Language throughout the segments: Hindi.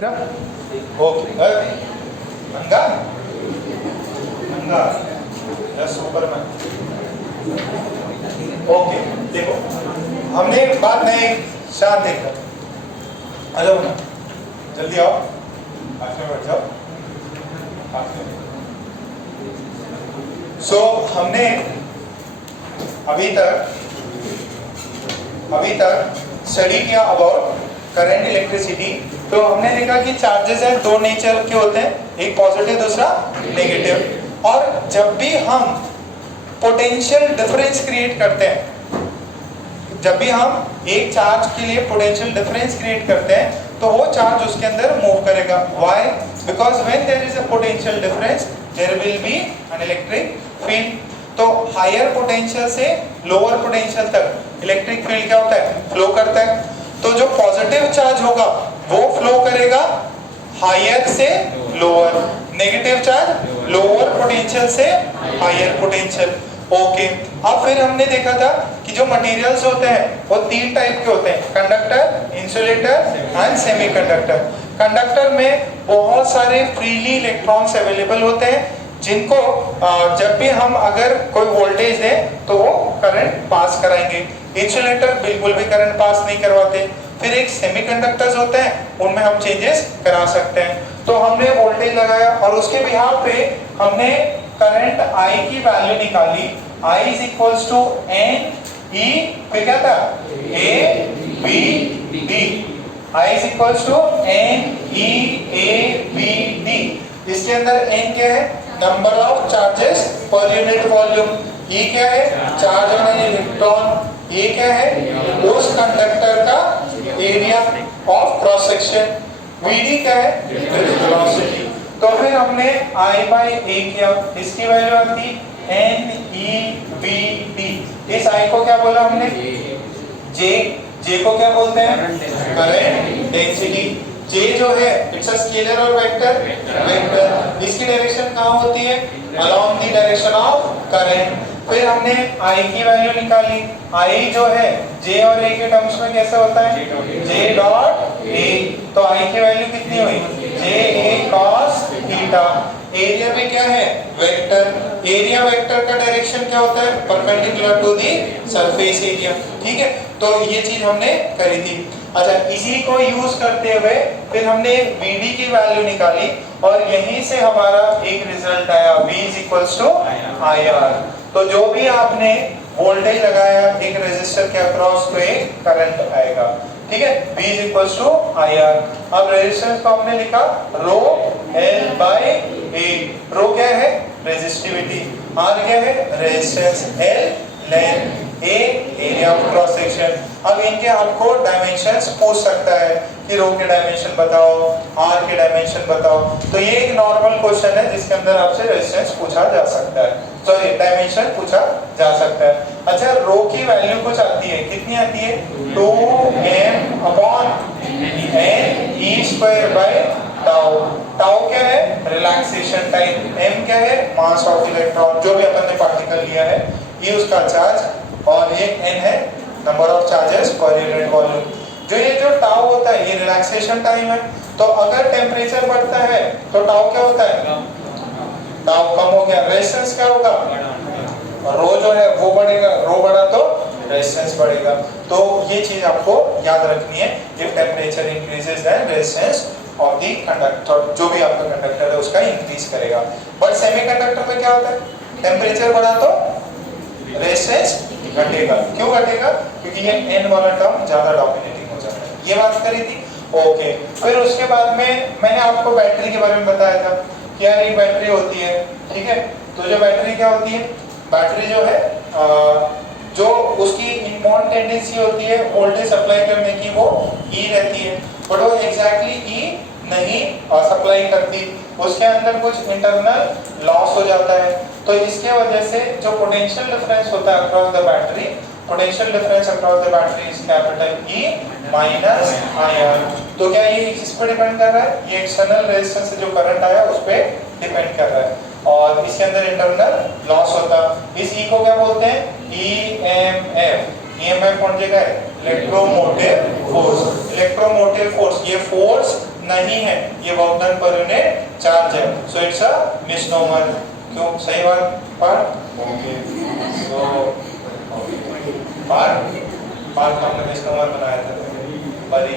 ओके नंगा नंगा सुपरमैन। ओके देखो हमने बात नहीं शांत देखा। आ जाओ ना जल्दी आओ पास में बैठ जाओ पास में। सो हमने अभी तक स्टडी किया अबाउट करंट इलेक्ट्रिसिटी। तो हमने देखा कि चार्जेस हैं दो नेचर के होते हैं, एक पॉजिटिव दूसरा नेगेटिव। और जब भी हम पोटेंशियल डिफरेंस क्रिएट करते हैं, जब भी हम एक चार्ज के लिए पोटेंशियल डिफरेंस क्रिएट करते हैं तो वो चार्ज उसके अंदर मूव करेगा। Why? Because when there is a potential difference there will be an electric field. तो हायर पोटेंशियल से लोअर पोटेंशियल तक इलेक्ट्रिक फील्ड क्या होता है? फ्लो करता है। तो जो पॉजिटिव चार्ज होगा वो फ्लो करेगा हायर से lower, negative charge lower potential से हायर पोटेंशियल। ओके अब फिर हमने देखा था कि जो मटेरियल्स होते हैं वो तीन टाइप के होते हैं, conductor, insulator and semiconductor. Conductor में बहुत सारे फ्रीली इलेक्ट्रॉन्स अवेलेबल होते हैं जिनको जब भी हम अगर कोई वोल्टेज दें तो वो करंट पास कराएंगे। इंसुलेटर बिल्कुल भी करंट पास नहीं करवाते। फिर एक सेमीकंडक्टर्स होते हैं उनमें हम चेंजेस करा सकते हैं। तो हमने वोल्टेज लगाया और उसके बिहाफ पे हमने करंट I की वैल्यू निकाली। I is equals to N E, फिर क्या था? A B D। I is equals to N E A B D। इसके अंदर N क्या है? Number of charges per unit volume. E क्या है? Charge on an electron. ये क्या है? उस कंडक्टर का area of cross section. VD क्या है? वेलोसिटी। तो फिर हमने I बाई A किया, इसकी वैल्यू आती NEVD। इस I को क्या बोला हमने? J को क्या बोलते हैं? Current density. J जो है इट्स अ स्केलर और वेक्टर। इसकी डायरेक्शन कहाँ होती है? Along the direction of current. फिर हमने I की वैल्यू निकाली। I जो है J और A के टर्म्स में कैसे होता है? J dot A। तो I की वैल्यू कितनी हुई? JA cos थीटा। एरिया में क्या है? वेक्टर। एरिया वेक्टर का डायरेक्शन क्या होता है? Perpendicular to the surface area. ठीक है, तो ये चीज हमने करी थी। अच्छा, इसी को यूज करते हुए फिर हमने VD की वैल्यू निकाली और यहीं से हमारा एक रिजल्ट आया V is equals to IR। तो जो भी आपने वोल्टेज लगाया एक रेजिस्टर के अक्रॉस तो एक करंट आएगा। ठीक है, V is equals to IR। अब रेजिस्टेंस को हमने लिखा rho L by A। Rho क्या है? रेजिस्टिविटी। R क्या है? Resistance. L length, A area of cross section. अब इनके आपको डायमेंशंस पूछ सकता है कि रो के डायमेंशन बताओ, R के डायमेंशन बताओ। तो ये एक नॉर्मल क्वेश्चन है जिसके अंदर आपसे रेजिस्टेंस पूछा जा सकता है, सॉरी डायमेंशन पूछा जा सकता है। अच्छा, रो की वैल्यू कुछ आती है, कितनी आती है? 2m upon n e square by tau. Tau क्या है? Relaxation time. m क्या है? मास ऑफ इलेक्ट्रॉन, जो भी अपन ने पार्टिकल लिया है ये उसका चार्ज, और ये n है number of charges per unit volume. जो ये जो टाउ होता है ये रिलैक्सेशन टाइम है। तो अगर टेम्परेचर बढ़ता है तो टाउ क्या होता है? टाउ कम हो गया, रेजिस्टेंस क्या होगा? रो जो है वो बढ़ेगा, रो बढ़ा तो रेजिस्टेंस बढ़ेगा। तो ये चीज आपको याद रखनी है। If temperature increases then resistance of the conductor, जो भी आपका कंडक्टर है उसका इंक्रीज करेगा। बट सेमीकंडक्टर में क्या होता है? टेम्परेचर बढ़ा तो रेजिस्टेंस घटेगा। क्यों घटेगा? क्योंकि ये n वाला टर्म ज्यादा डोमिनेटिंग हो जाता है। ये बात करी थी। ओके, फिर उसके बाद में मैंने आपको बैटरी के बारे में बताया था कि यार एक बैटरी होती है। ठीक है, तो जो बैटरी क्या होती है? बैटरी जो है जो उसकी इनबॉर्न टेंडेंसी होती है वोल्टेज सप्लाई करने की वो E रहती है, बट वो एग्जैक्टली E नहीं सप्लाई करती। उसके अंदर कुछ इंटरनल लॉस हो जाता है। तो इसके वजह से जो पोटेंशियल डिफरेंस होता है across the battery, potential difference across the battery is capital E minus IR। तो क्या ये किस पर डिपेंड कर रहा है? ये एक्सटर्नल रेजिस्टेंस से जो करंट आया उस पर डिपेंड कर रहा है। और इसके अंदर इंटरनल लॉस होता है। इस E को क्या बोलते हैं? EMF। EMF कौन जगह है? Electromotive force. इलेक्ट्रोमोटिव फोर्स, ये फोर्स उतना ही है, ये work done per unit charge है, सो इट्स अ मिसनोमर। क्यों? सही बात पार्ट ओके। सो पार्ट का हमने मिसनोमर बनाया था परी,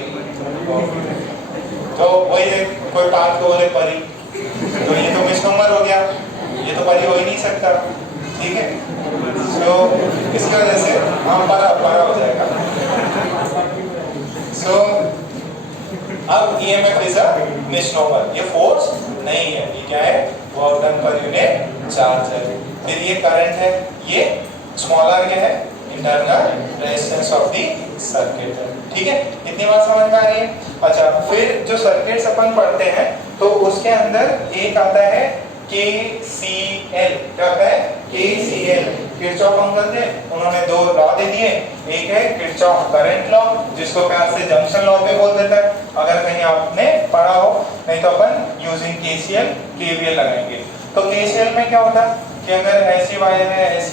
तो वही है, कोई पार्ट को बोले परी, तो ये तो मिसनोमर हो गया, ये तो परी हो ही नहीं सकता, ठीक है। सो इसकी वजह से हम परा हो जाएगा। सो अब EMF इज अ मिसनोमर, ये फोर्स नहीं है, ये क्या है? Work done per unit charge है। फिर ये करंट है, ये स्मॉल r क्या है? Internal resistance of the circuit है, ठीक है। इतनी बात समझ में आ रही है? अच्छा, फिर जो सर्किट्स अपन पढ़ते हैं तो उसके अंदर एक आता है KCL, क्या आता है? KCL, किरचॉफ अंकल थे, उन्होंने दो लॉ दे दिए, एक है किरचॉफ करंट लॉ, जिसको प्यार से जंक्शन लॉ भी बोल देता है, अगर कहीं आपने पढ़ा हो, नहीं तो अपन यूजिंग KCL KVL लगाएंगे। तो KCL में क्या होता है कि अगर ऐसी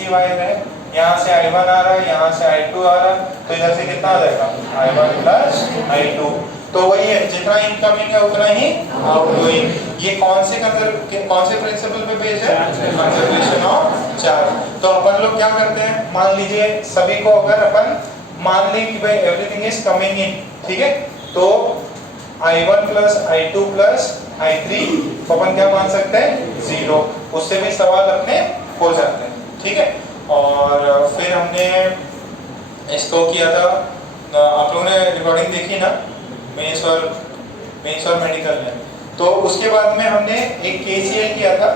वायर है, यहाँ से I1 आ रहा है, यहाँ से I2 आ रहा है, तो इधर से कितना आ जाएगा? I1 प्लस I2, तो वही है, जितना इनकमिंग है उतना ही आउटगोइंग। ये कौन से प्रिंसिपल पे बेस्ड है? Conservation of charge. तो अपन लोग क्या करते हैं, मान लीजिए सभी को अगर अपन मान लें कि भाई एवरीथिंग इज कमिंग इन, ठीक है, तो I1 plus I2 plus I3 को अपन क्या मान सकते हैं? 0। उससे भी सवाल अपने हो जाते हैं, ठीक है। और फिर हमने इसको किया था, आप लोगों ने रिकॉर्डिंग देखी ना, मेंस और मेडिकल में, तो उसके बाद में हमने एक KCL किया था,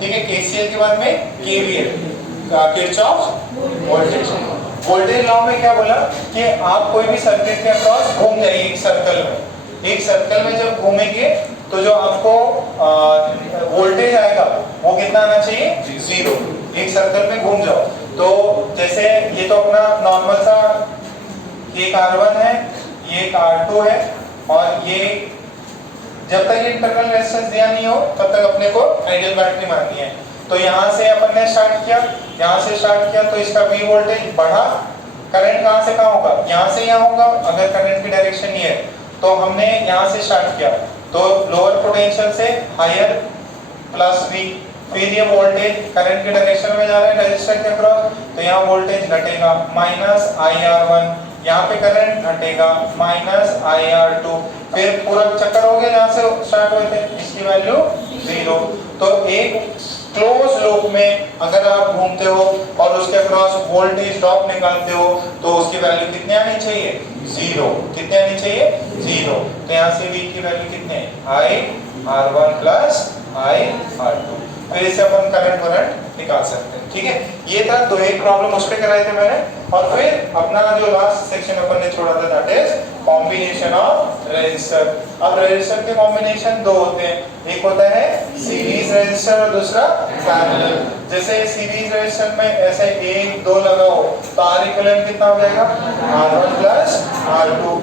ठीक है। KCL के बाद में KVL, किरचॉफ वोल्टेज लॉ में क्या बोला कि आप कोई भी सर्किट के अक्रॉस घूम जाइए एक सर्कल में जब घूमेंगे तो जो आपको वोल्टेज आएगा वो कितना आना चाहिए? 0। एक सर्कल में घूम जाओ, तो जैसे ये तो अपना नॉर्मल सा, एक R1 है, ये एक R2 है, और ये जब तक ये इंटरनल रेजिस्टेंस दिया नहीं हो तब तक अपने को आइडियल बैटरी माननी है। तो यहाँ से अपन ने स्टार्ट किया, तो इसका V वोल्टेज बढ़ा, करंट कहाँ से कहाँ होगा? यहाँ से यहाँ होगा, अगर करंट की डायरेक्शन ये है, तो हमने यहाँ से स्टार्ट किया, तो लोअर पोटेंशियल से हायर प्लस V, फिर ये वोल्टेज करंट की डायरेक्शन में जा रहा है रेजिस्टर के अक्रॉस, तो यहाँ वोल्टेज घटेगा माइनस IR1, यहाँ पे करंट घटेगा माइनस IR2, फिर पूरा चक्कर हो गया जहाँ से स्टार्ट हुए थे, इसकी वैल्यू 0। तो एक क्लोज लूप में अगर आप घूमते हो और उसके अक्रॉस वोल्टेज ड्रॉप निकालते हो तो उसकी वैल्यू कितनी आनी चाहिए? 0। कितनी आनी चाहिए? 0। तो यहाँ से V की वैल्यू कितने? IR1 प्लस IR2, फिर इसे अपन करंट निकाल सकते हैं, ठीक है। ये था तो एक प्रॉब्लम उस पे कराए थे मैंने, और फिर अपना जो लास्ट सेक्शन अपन ने छोड़ा था that is combination of resistor. अब रेजिस्टर के कॉम्बिनेशन दो होते हैं, एक होता है सीरीज रेजिस्टर और दूसरा पैरेलल। जैसे सीरीज रेजिस्टर में ऐसे 1 2 लगा हो तो R इक्विवेलेंट कितना हो जाएगा? R1 plus R2।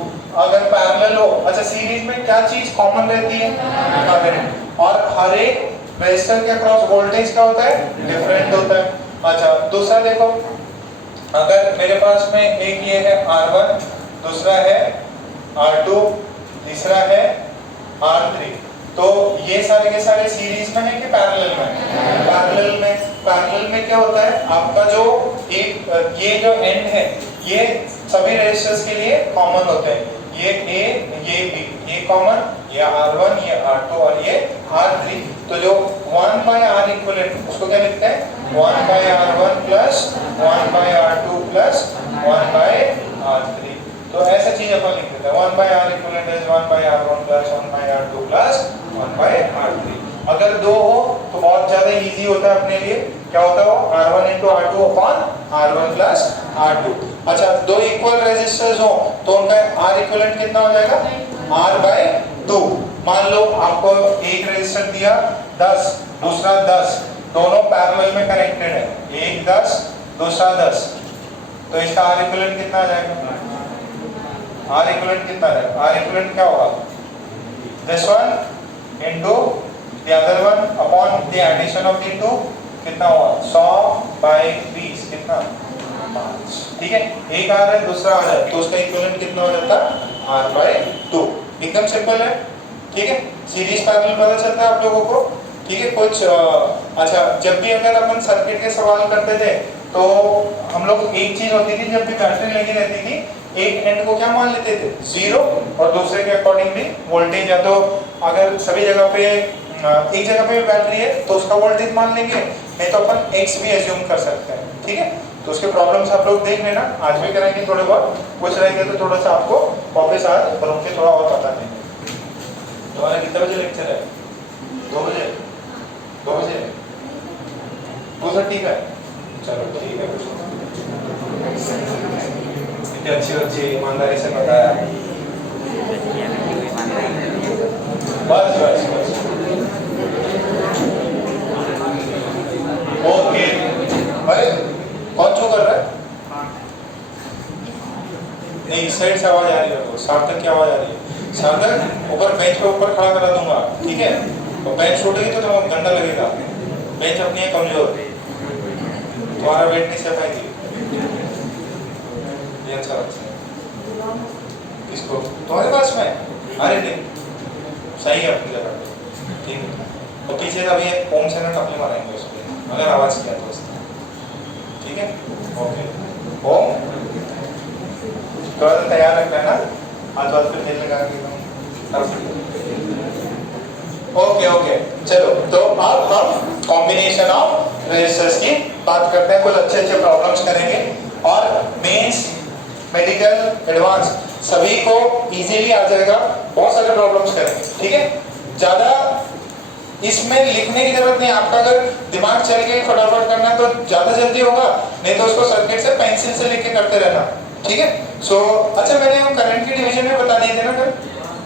अगर पैरेलल हो, अच्छा सीरीज में क्या चीज कॉमन रहती है? करंट। और हर एक रेजिस्टर के अक्रॉस वोल्टेज क्या होता है? डिफरेंट होता है। अच्छा दूसरा देखो, अगर मेरे पास में एक ये है R1, दूसरा है R2, तीसरा है R3, तो ये सारे के सारे सीरीज में है कि पैरेलल में? पैरेलल में क्या होता है, आपका जो एक ये जो एंड है ये सभी रेजिस्टर्स के लिए कॉमन होते हैं, ये A ये B, ये कॉमन, ये R1 ये R2 और ये R3। तो जो 1 by R इक्विवेलेंट उसको क्या लिखते हैं? 1 by R1 plus 1 by R2 plus 1 by R3। तो ऐसा चीज अपन लिख देते हैं, 1 by R equivalent is 1 by R1 plus 1 by R2 plus 1 by R3। अगर दो हो तो बहुत ज्यादा इजी होता है अपने लिए, क्या होता है वो? R1 into R2 upon R1 plus R2। अच्छा दो इक्वल रेजिस्टर्स हो तो उनका R इक्विवेलेंट कितना हो जाएगा? R by 2। मान लो आपको एक रेजिस्टर दिया 10, दूसरा 10, दोनों पैरेलल में कनेक्टेड है, एक 10 दूसरा 10, तो इसका R इक्विवेलेंट कितना आ जाएगा? R इक्विवेलेंट कितना है? R इक्विवेलेंट क्या होगा? This one into the other one upon the addition of the two, कितना हुआ? 100 by 20 कितना? 5। ठीक है, एक R है दूसरा R है, तो उसका इक्विवेलेंट कितना हो जाता? R by 2। एकदम सिंपल है। ठीक है, सीरीज पैरेलल पता चलता है आप लोगों को, ठीक है। कुछ अच्छा, जब भी अगर अपन सर्किट के सवाल करते थे तो हम लोग एक चीज होती थी, जब भी बैटरी लगी रहती थी एक एंड को क्या मान लेते थे, जीरो, और दूसरे के अकॉर्डिंगली वोल्टेज, या तो अगर सभी जगह पे एक जगह पे बैटरी है तो उसका वोल्टेज मान लेंगे, नहीं तो अपन एक्स भी एज्यूम कर सकते हैं, ठीक है। तो उसके प्रॉब्लम्स आप लोग देख लेना, आज भी कराएंगे थोड़े बहुत, कुछ रहेंगे तो थोड़ा सा आपको वापस आज बरूम के थोड़ा और पता नहीं। तुम्हारा कितने बजे लेक्चर है? 2 बजे? 2 बजे? 2:30 का? चलो ठीक है, इतनी अच्छी ईमानदारी से बताया, बस बस बस, ओके। अरे कौन छू कर रहा है? नहीं, इस साइड से आवाज आ रही है, तो सार्थक की आवाज आ रही है। सार्थक ऊपर बेंच पे ऊपर खड़ा करा दूंगा, ठीक है, तो बेंच छूटेगी तो तुम्हें गंदा लगेगा, बेंच अपनी है कमजोर, तुम्हारा वेट नहीं सह पाएगी, ये अच्छा लगता है किसको? तुम्हारे पास में? अरे नहीं, सही है अपनी जगह पे, ठीक है। तो पीछे अभी ओम से ना टपली मारेंगे उसको अगर आवाज किया तो उसने, ठीक है, ओके। ओम थोड़ा सा तैयार रखना है ना, हाथ वाथ पे तेल लगा के, ओके ओके। चलो, तो अब हम कॉम्बिनेशन ऑफ रेजिस्टर्स की बात करते हैं, कुछ अच्छे अच्छे प्रॉब्लम्स करेंगे, और मेंस, मेडिकल, एडवांस सभी को इजीली आ जाएगा, बहुत सारे प्रॉब्लम्स करेंगे, ठीक है। ज्यादा इसमें लिखने की जरूरत नहीं, आपका अगर दिमाग चल के फटाफट करना है तो ज्यादा जल्दी होगा, नहीं तो उसको सर्किट से पेंसिल से लिख के करते रहना, ठीक है। सो अच्छा, मैंने हम करंट की डिवीजन में बता दिए थे ना, कल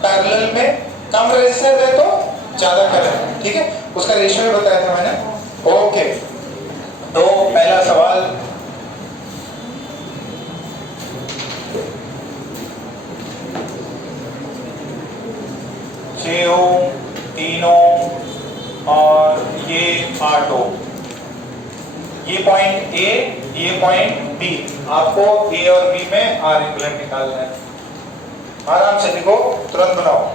पैरेलल में कम रेजिस्टेंस है तो ज्यादा करंट, ठीक है, उसका रेशियो भी बताया था मैंने, ओके। तो पहला सवाल, छह, 3 और ये 8 ओम, ये पॉइंट ए, ये पॉइंट बी, आपको ए और बी में आर इक्विवेलेंट निकालना है। आराम से देखो, तुरंत बनाओ।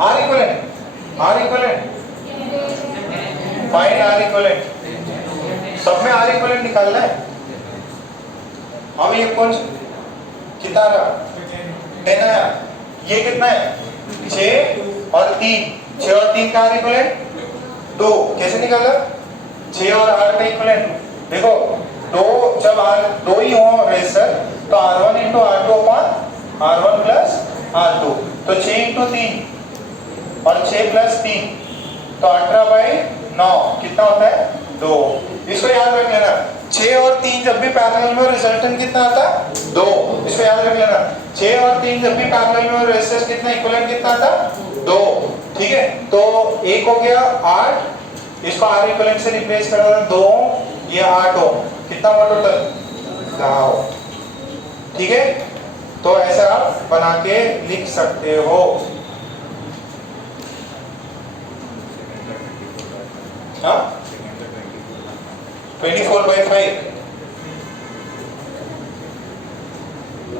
R equivalent, R equivalent, find R equivalent, सब में आर इक्विवेलेंट निकालना है। अब ये कौन कितना रहा? 10 आया, ये कितना है? 6 और 3, 6 और 3 का आर इक्विवेलेंट 2, कैसे निकाला? 6 और 8 का इक्विवेलेंट, देखो 2, जब आर 2 ही हो रेजिस्टर तो R1 into R2 upon R1 plus R2, तो 6 इंटू 3 और 6 प्लस 3 तो 18/9 कितना होता है? 2। इसको याद रख लेना, 6 और 3 जब भी पैरेलल में, रिजल्टेंट कितना आता है? 2। इसको याद रख लेना, 6 और 3 जब भी पैरेलल में, रेजिस्टेंस कितना, इक्विवेलेंट कितना आता? 2, ठीक है। तो एक हो गया 8, इसको आर इक्विवेलेंट से रिप्लेस कर देना, 2 ये 8 ओम, कितना हुआ टोटल? 10, ठीक है। तो ऐसा आप बना के लिख सकते हो। हाँ, 24/5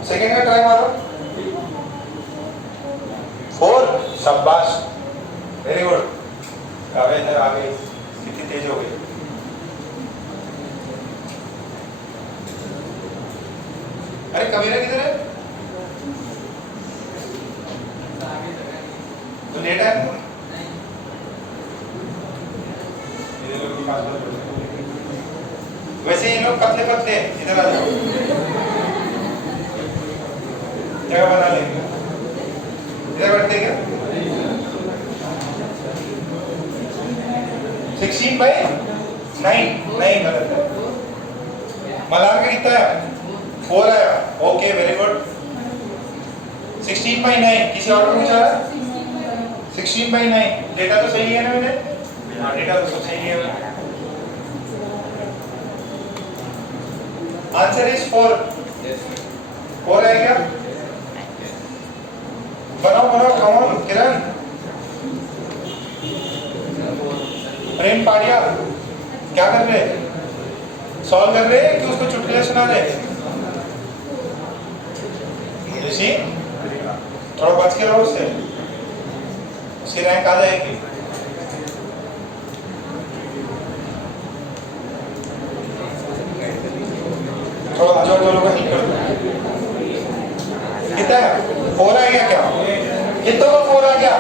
सेकेंड का ट्राई मारो, 4, शाबाश, वेरी गुड। काव्या इधर आ गई, कितनी तेज हो गई। अरे कबीरा किधर है? तो लेट है ना? वैसे ये लोग पतले पतले, इधर आ जाओ, जगह बना लेंगे, इधर बैठते क्या? 16/9, नहीं गलत है। मलार का कितना है? 4 आया, ओके वेरी गुड। 16/9 किसी और को पूछा? 16/9 डेटा तो सही है ना मैंने? हाँ डेटा तो सब सही है। Answer is 4। 4 है क्या? बनाओ बनाओ, कम ऑन किरण, प्रेम पाड़िया, क्या कर रहे? सॉल्व कर रहे हैं कि उसको चुटकुले सुना रहे? ऋषि थोड़ा बच के रहो उससे, उसकी रैंक आ जाएगी। थोड़ा जो लोगों को हेल्प कर दो। कितना है? 4 आ गया क्या? कितनों का 4 आ गया?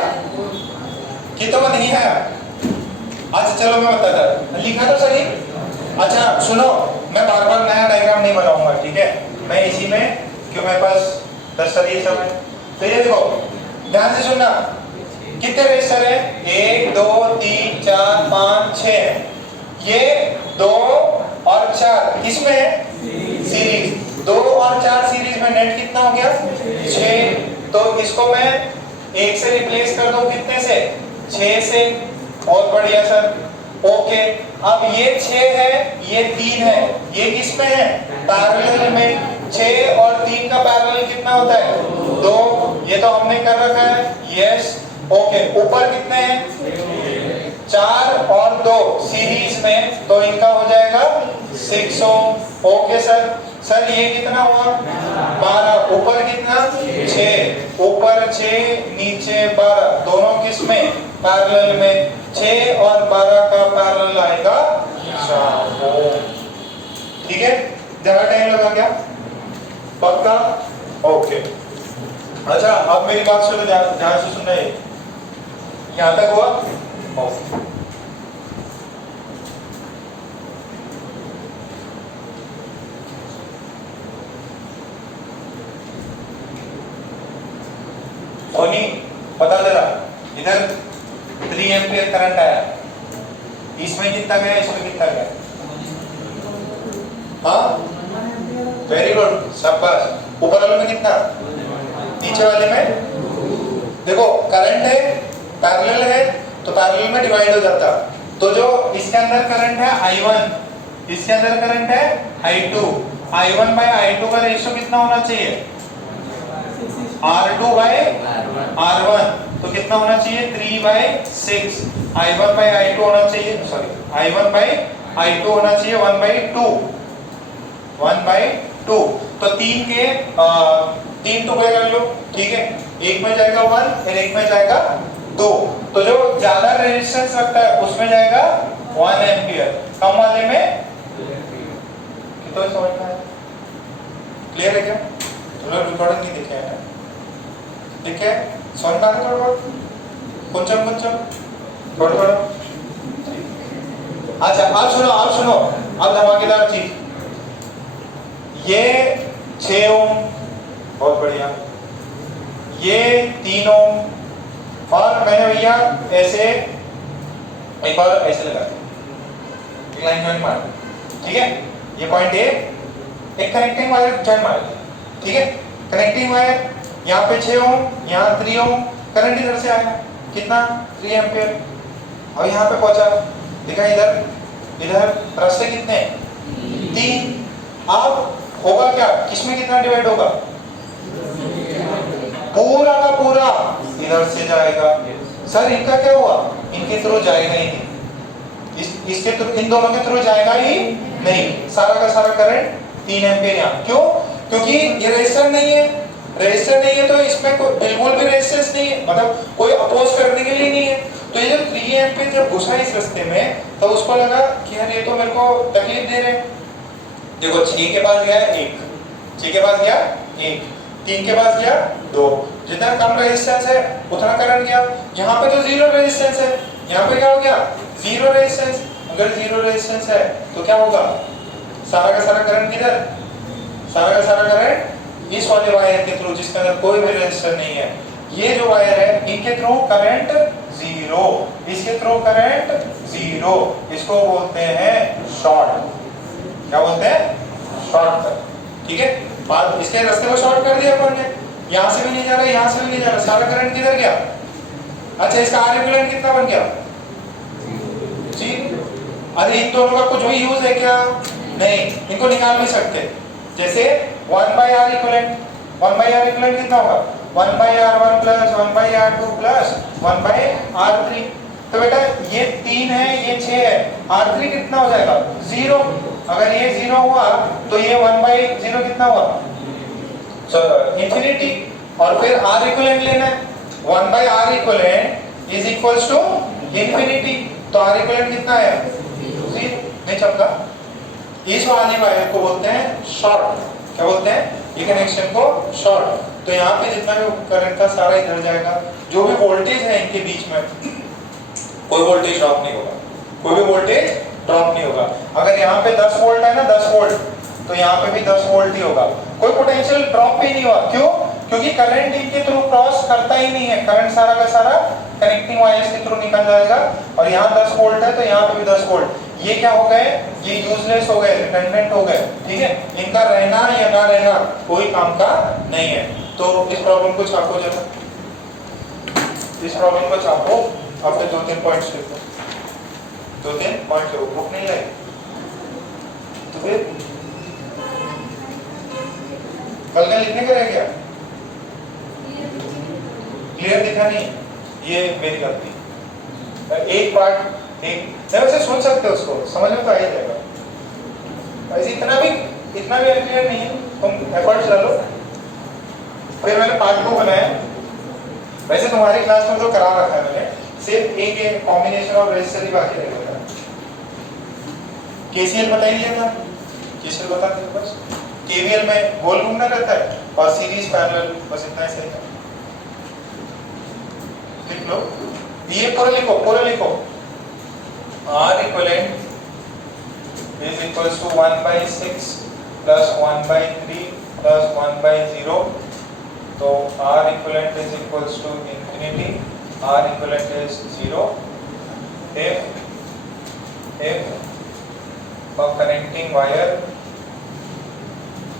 कितनों का नहीं आया? अच्छा चलो मैं बताता हूँ, लिखा तो सही। अच्छा सुनो, मैं बार बार नया डायग्राम नहीं बनाऊंगा, ठीक है? मैं इसी में, क्यों मेरे पास 10 साल ये सब है। तो ये देखो ध्यान से सुनना, कितने रजिस्टर है? 1 2 3 4 5 6। ये 2 और 4 किसमें है? सीरीज। 2 और 4 सीरीज में नेट कितना हो गया? 6। तो इसको मैं 1 से रिप्लेस कर दूं, कितने से? 6 से। बहुत बढ़िया सर, ओके। अब ये 6 है, ये 3 है, ये किस में है? पैरेलल में। 6 और 3 का पैरेलल कितना होता है? 2। ये तो हमने कर रखा है, यस ओके। ऊपर कितने हैं? 4 और 2 सीरीज में, तो इनका हो जाएगा 6 ओम। Okay sir. सर ये कितना हुआ? 12। ऊपर कितना? 6। ऊपर 6 नीचे 12, दोनों किस में? पैरेलल में। 6 और 12 का पैरेलल आएगा 4 ओम। ठीक है, ज्यादा टाइम लगा क्या? पक्का? ओके। अच्छा अब मेरी बात सुनो, ध्यान से सुनना। है यहां तक हुआ? ओके। सोनी बता जरा, इधर 3 एम्पियर करंट आया, इसमें कितना गया, इसमें कितना गया? हाँ वेरी गुड, शाबाश। ऊपर वाले में कितना? नीचे वाले में? देखो करंट है, पैरेलल है, तो पैरेलल में डिवाइड हो जाता। तो जो इसके अंदर करंट है I1, इसके अंदर करंट है I2। I1 बाय I2 का रेशियो कितना होना चाहिए? R2 bye R1। तो कितना होना चाहिए? 3/6। I1 बाय I2 होना चाहिए, सॉरी I1 बाय I2 होना चाहिए 1/2। 1/2। तो 3 टुकड़े कर लो, ठीक है? एक में जाएगा 1, फिर एक में जाएगा 2। तो जो ज्यादा रेजिस्टेंस रखता है उसमें जाएगा 1 एम्पियर, कम वाले में कितना? समझ में आया? क्लियर है क्या? चलो रिकॉर्डिंग नहीं देखे हैं, ठीक है? समझ में आ रहा है? थोड़ा। अच्छा आप सुनो, अब धमाकेदार चीज, ये 6 ओम, बहुत बढ़िया। ये 3 ओम, और मैंने भैया ऐसे एक बार ऐसे लगा एक लाइन ज्वाइन मार, ठीक है? ये पॉइंट ए, एक कनेक्टिंग वायर ज्वाइन मार, ठीक है? कनेक्टिंग वायर यहाँ पे 6 ओम, यहाँ 3 ओम, करंट इधर से आया कितना? 3 एम्पियर। और यहाँ पे पहुंचा, देखा इधर रास्ते कितने? 3। अब होगा क्या? किसमें कितना डिवाइड होगा? पूरा का पूरा इधर से जाएगा। सर इनका क्या हुआ? इनके थ्रू जाएगा ही नहीं, इसके थ्रू, इन दोनों के थ्रू जाएगा ही नहीं। सारा का सारा करंट 3 एम्पियर यहाँ। क्यों? क्योंकि ये रेजिस्टर नहीं है। रेजिस्टर नहीं है तो इसमें बिल्कुल भी रेजिस्टेंस नहीं है, मतलब कोई अपोज करने के लिए नहीं है। तो ये जब 3 एम्पियर जब घुसा इस रास्ते में, तो उसको लगा कि यार ये तो मेरे को तकलीफ दे रहे हैं। देखो 6 के पास गया 1, 6 के पास गया 1, 3 के पास गया 2। जितना कम रेजिस्टेंस है उतना करंट गया। यहाँ पे तो 0 रेजिस्टेंस है, यहाँ पे क्या हो गया? 0 रेजिस्टेंस। अगर 0 रेजिस्टेंस है तो क्या होगा? सारा का सारा करंट किधर? सारा का सारा करंट इस वाले वायर के थ्रू, जिसके अंदर कोई भी रेजिस्टर नहीं है। ये जो वायर है इनके थ्रू करंट 0, इसके थ्रू करंट 0। इसको बोलते हैं शॉर्ट। क्या बोलते हैं? शॉर्ट। ठीक है, बात इसके रास्ते को शॉर्ट कर दिया अपन ने, यहाँ से भी नहीं जा रहा, यहाँ से भी नहीं जा रहा, सारा करंट किधर गया? अच्छा इसका आर इक्विवेलेंट कितना बन गया? जी अरे इन दोनों का कुछ भी यूज है क्या? नहीं, इनको निकाल भी सकते। जैसे 1/r इक्विवेलेंट, 1/r इक्विवेलेंट कितना होगा? 1/r1 plus 1/r2 plus 1/r3। तो बेटा ये 3 है, ये 6 है, r3 कितना हो जाएगा? 0। अगर ये 0 हुआ तो ये 1/0 कितना हुआ? इंफिनिटी। और फिर r इक्विवेलेंट लेना है, 1/r equivalent is equals to infinity. तो r इक्विवेलेंट कितना है? 0। नहीं चलता। इस वाले वायर को बोलते हैं शॉर्ट। क्या बोलते हैं? ये कनेक्शन को शॉर्ट। तो यहाँ पे जितना भी करंट था सारा इधर जाएगा। जो भी वोल्टेज है इनके बीच में कोई वोल्टेज ड्रॉप नहीं होगा, कोई भी वोल्टेज ड्रॉप नहीं होगा। अगर यहाँ पे 10 वोल्ट है ना, 10 वोल्ट, तो यहाँ पे भी 10 वोल्ट ही होगा, कोई पोटेंशियल ड्रॉप भी नहीं हुआ। क्यों? क्योंकि करंट इनके थ्रू क्रॉस करता ही नहीं है, करंट सारा का सारा कनेक्टिंग वायर्स के थ्रू निकल जाएगा। और यहाँ 10 वोल्ट है तो यहाँ पे भी 10 वोल्ट। ये क्या हो गए? ये यूजलेस हो गए, रिडंडेंट हो गए। ठीक है, इनका रहना या ना रहना कोई काम का नहीं है। तो इस प्रॉब्लम को छापो जरा, इस प्रॉब्लम को छापो। आपके 2-3 पॉइंट्स लिखो, 2-3 पॉइंट लिखो, बुक नहीं लाई तो फिर कल का लिखने का रह गया, क्लियर दिखा नहीं, ये मेरी गलती। एक पार्ट एक वैसे सोच सकते हो, उसको समझ में तो आ ही जाएगा। ऐसे इतना भी क्लियर नहीं है, तुम एफर्ट्स डालो। फिर मैंने पार्ट 2 बनाया। वैसे तुम्हारी क्लास में जो करा रखा है मैंने, सिर्फ एक कॉम्बिनेशन ऑफ रेजिस्टर ही बाकी रह गया। केसीएल बता ही दिया था, केसीएल बता दो बस। केवीएल में गोल घूमना रहता है और सीरीज पैरेलल, बस इतना ही सही है। लिख लो, ये पूरा लिखो, पूरा लिखो। R equivalent is equals to 1/6 plus 1/3 plus 1/0. तो R equivalent is equals to infinity. R equivalent is 0 if a connecting wire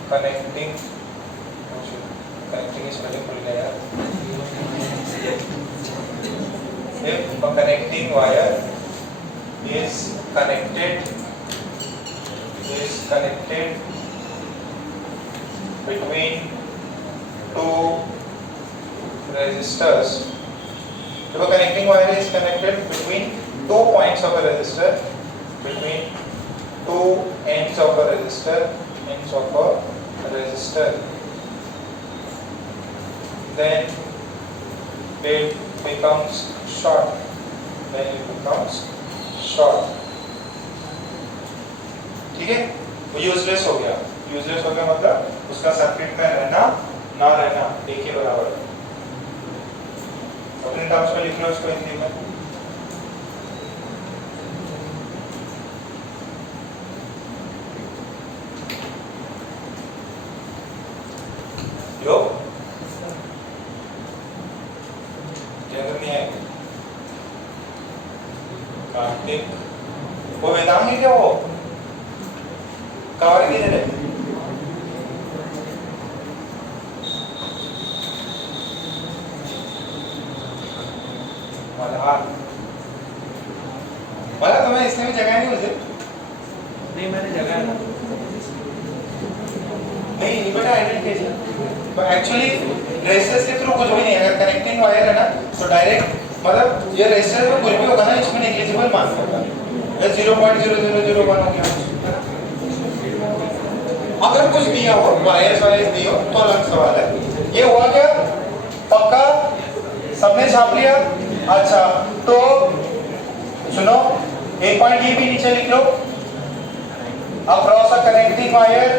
connecting spelling भूल गया यार। If a connecting wire is connected between two resistors. If a connecting wire is connected between 2 points of a resistor, between 2 ends of a resistor, then it becomes short. ठीक है, वो यूजलेस हो गया। यूजलेस हो गया मतलब उसका सर्किट में रहना ना रहना एक ही बराबर है। अपने टर्म्स में लिख लो इसको हिंदी में। लो क्या करनी है? कार्तिक वो वेदांग है क्या? वो कावर किधर है? वाला तुम्हें इसने भी जगह नहीं मुझे? नहीं मैंने जगह नहीं बेटा आइडेंटिफिकेशन। तो एक्चुअली रेजिस्टर के थ्रू कुछ भी नहीं है। अगर कनेक्टिंग वायर है ना तो डायरेक्ट मतलब ये रेजिस्टर में कुछ भी होगा ना इसमें नेग्लिजिबल मान होगा। ये 0.0001 हो गया। अगर कुछ दिया हो वायर्स दियो तो अलग सवाल है। ये हुआ क्या? पक्का सबने छाप लिया? अच्छा तो सुनो, एक पॉइंट ये भी नीचे लिख लो। Across a connecting wire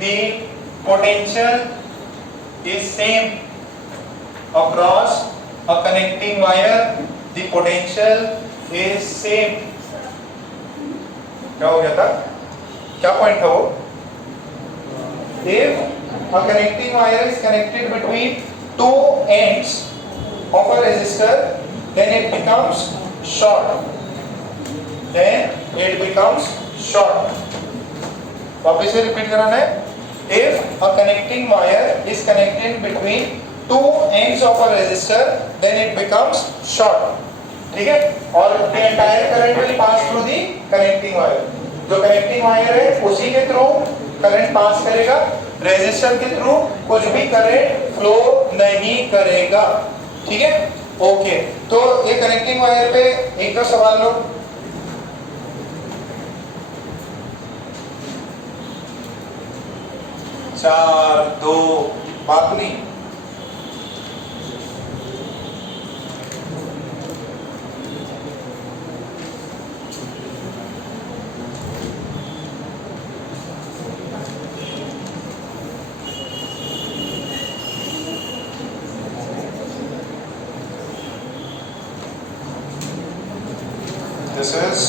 the potential is same. Across a connecting wire the potential is same. क्या हो गया था? क्या पॉइंट था वो? If a connecting wire is connected between two ends of a resistor, then it becomes short. then it becomes short. वापस से रिपीट कराना है. If a connecting wire is connected between two ends of a resistor, then it becomes short. ठीक है. और the entire current will pass through the connecting wire. जो connecting wire है उसी के थ्रू करंट पास करेगा, रेजिस्टर के थ्रू कुछ भी करंट फ्लो नहीं करेगा. ठीक है. ओके. तो ये कनेक्टिंग वायर पे एक दो सवाल लो. चार, दो, बात नहीं. This is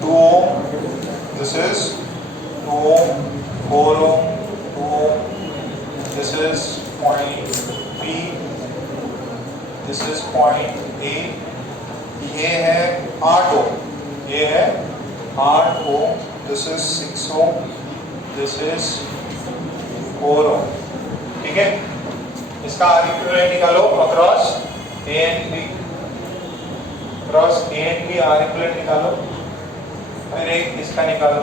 2 ohm, this is 2 ohm, 4 ohm, 2 ohm, this is point B, this is point A, ये है 8 ohm, ये है 8 ohm, this is 6 ohm, this is 4 ohm. ठीक है. इसका आर इक्विवेलेंट निकालो across A and B. Cross A and B R equivalent निकालो. फिर एक इसका निकालो.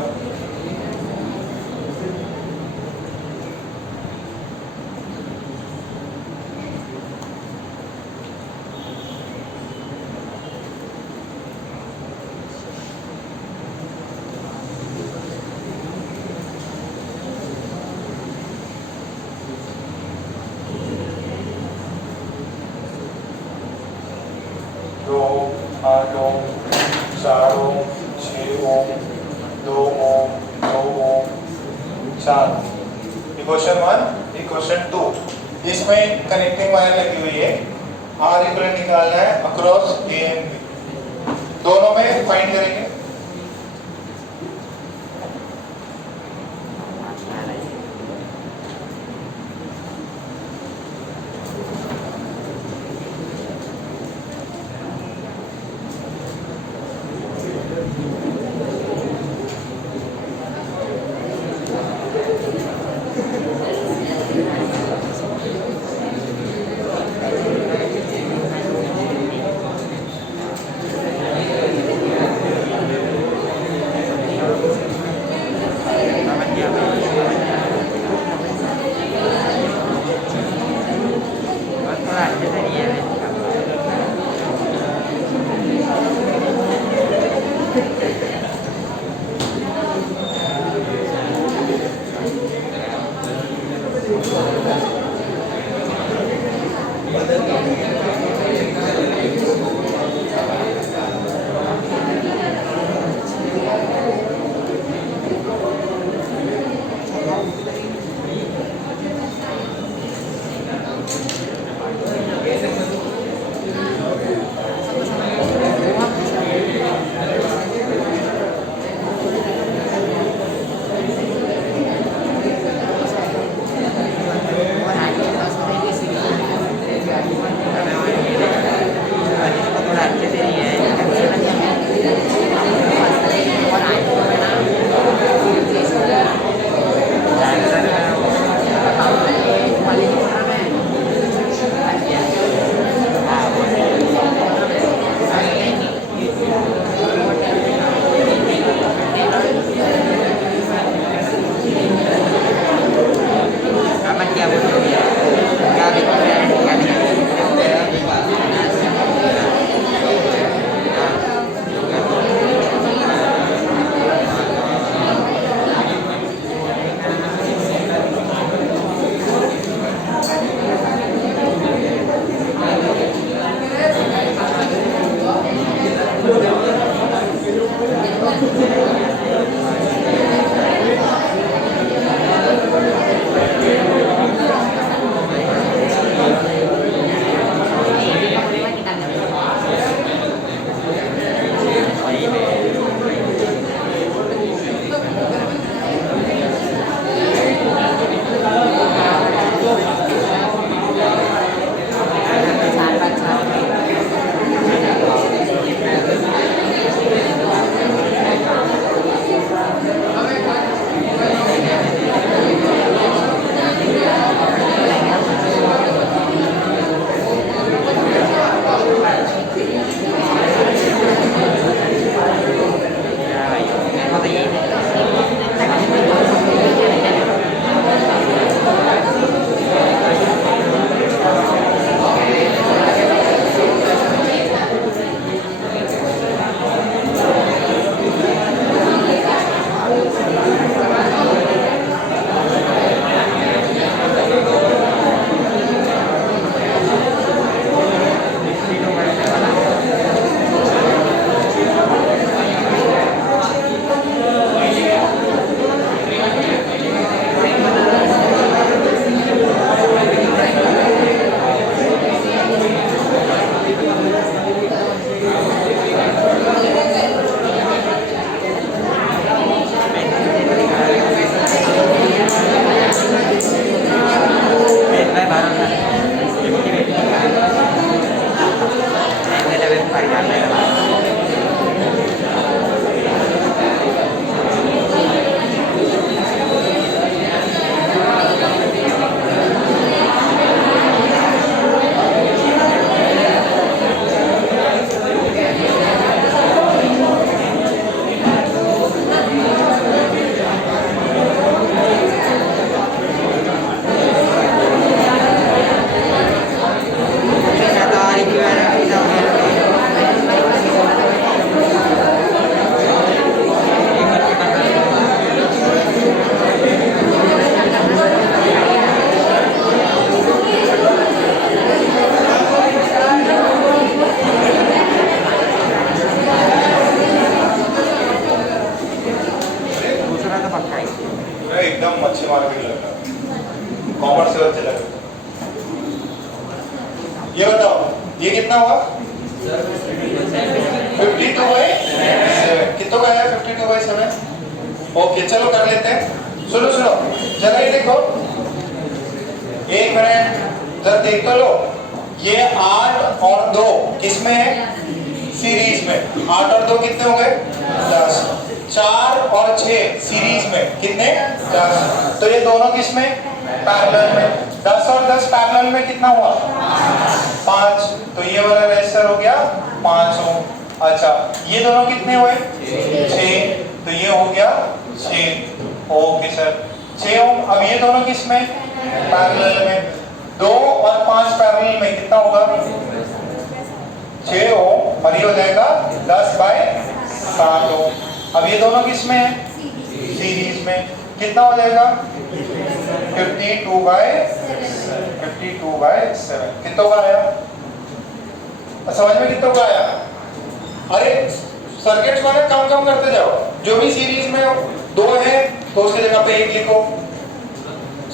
दो, 8 ओम, 4 ओम, 6 ओम, 2 ओम, 2 ओम, 4. Equation 1, equation 2. इसमें कनेक्टिंग वायर लगी हुई है. आर इक्विवेलेंट निकालना है अक्रॉस ए एंड बी. दोनों में फाइंड करेंगे. मार्केट लग रहा, कॉमर्स से बच्चे लग रहे। ये बताओ ये कितना हुआ? 52/7। कितना का आया 52/7? ओके चलो कर लेते हैं। सुनो सुनो जरा ये देखो, एक मिनट जरा देख तो लो, ये 8 और 2 किसमें है? सीरीज में। 8 और 2 कितने हो गए? 10। 4 और 6 सीरीज में कितने? 10। तो ये दोनों किसमें? पैरेलल में। 10 और 10 पैरेलल में कितना हुआ? 5। तो ये वाला रेजिस्टर हो गया 5 ओम। अच्छा ये दोनों कितने हुए? 6। तो ये हो गया 6। ओके सर 6 ओम। अब ये दोनों किसमें? पैरेलल में। 2 और 5 पैरेलल में कितना होगा? 6 ओम और ये हो जाएगा 10/7 ओम। अब ये दोनों किसमें है? सीरीज में। कितना हो जाएगा? 52/7। कितनों का आया? समझ में कितनों का आया? अरे सर्किट्स को कम कम करते जाओ, जो भी सीरीज में 2 है तो उसकी जगह पे 1 लिखो।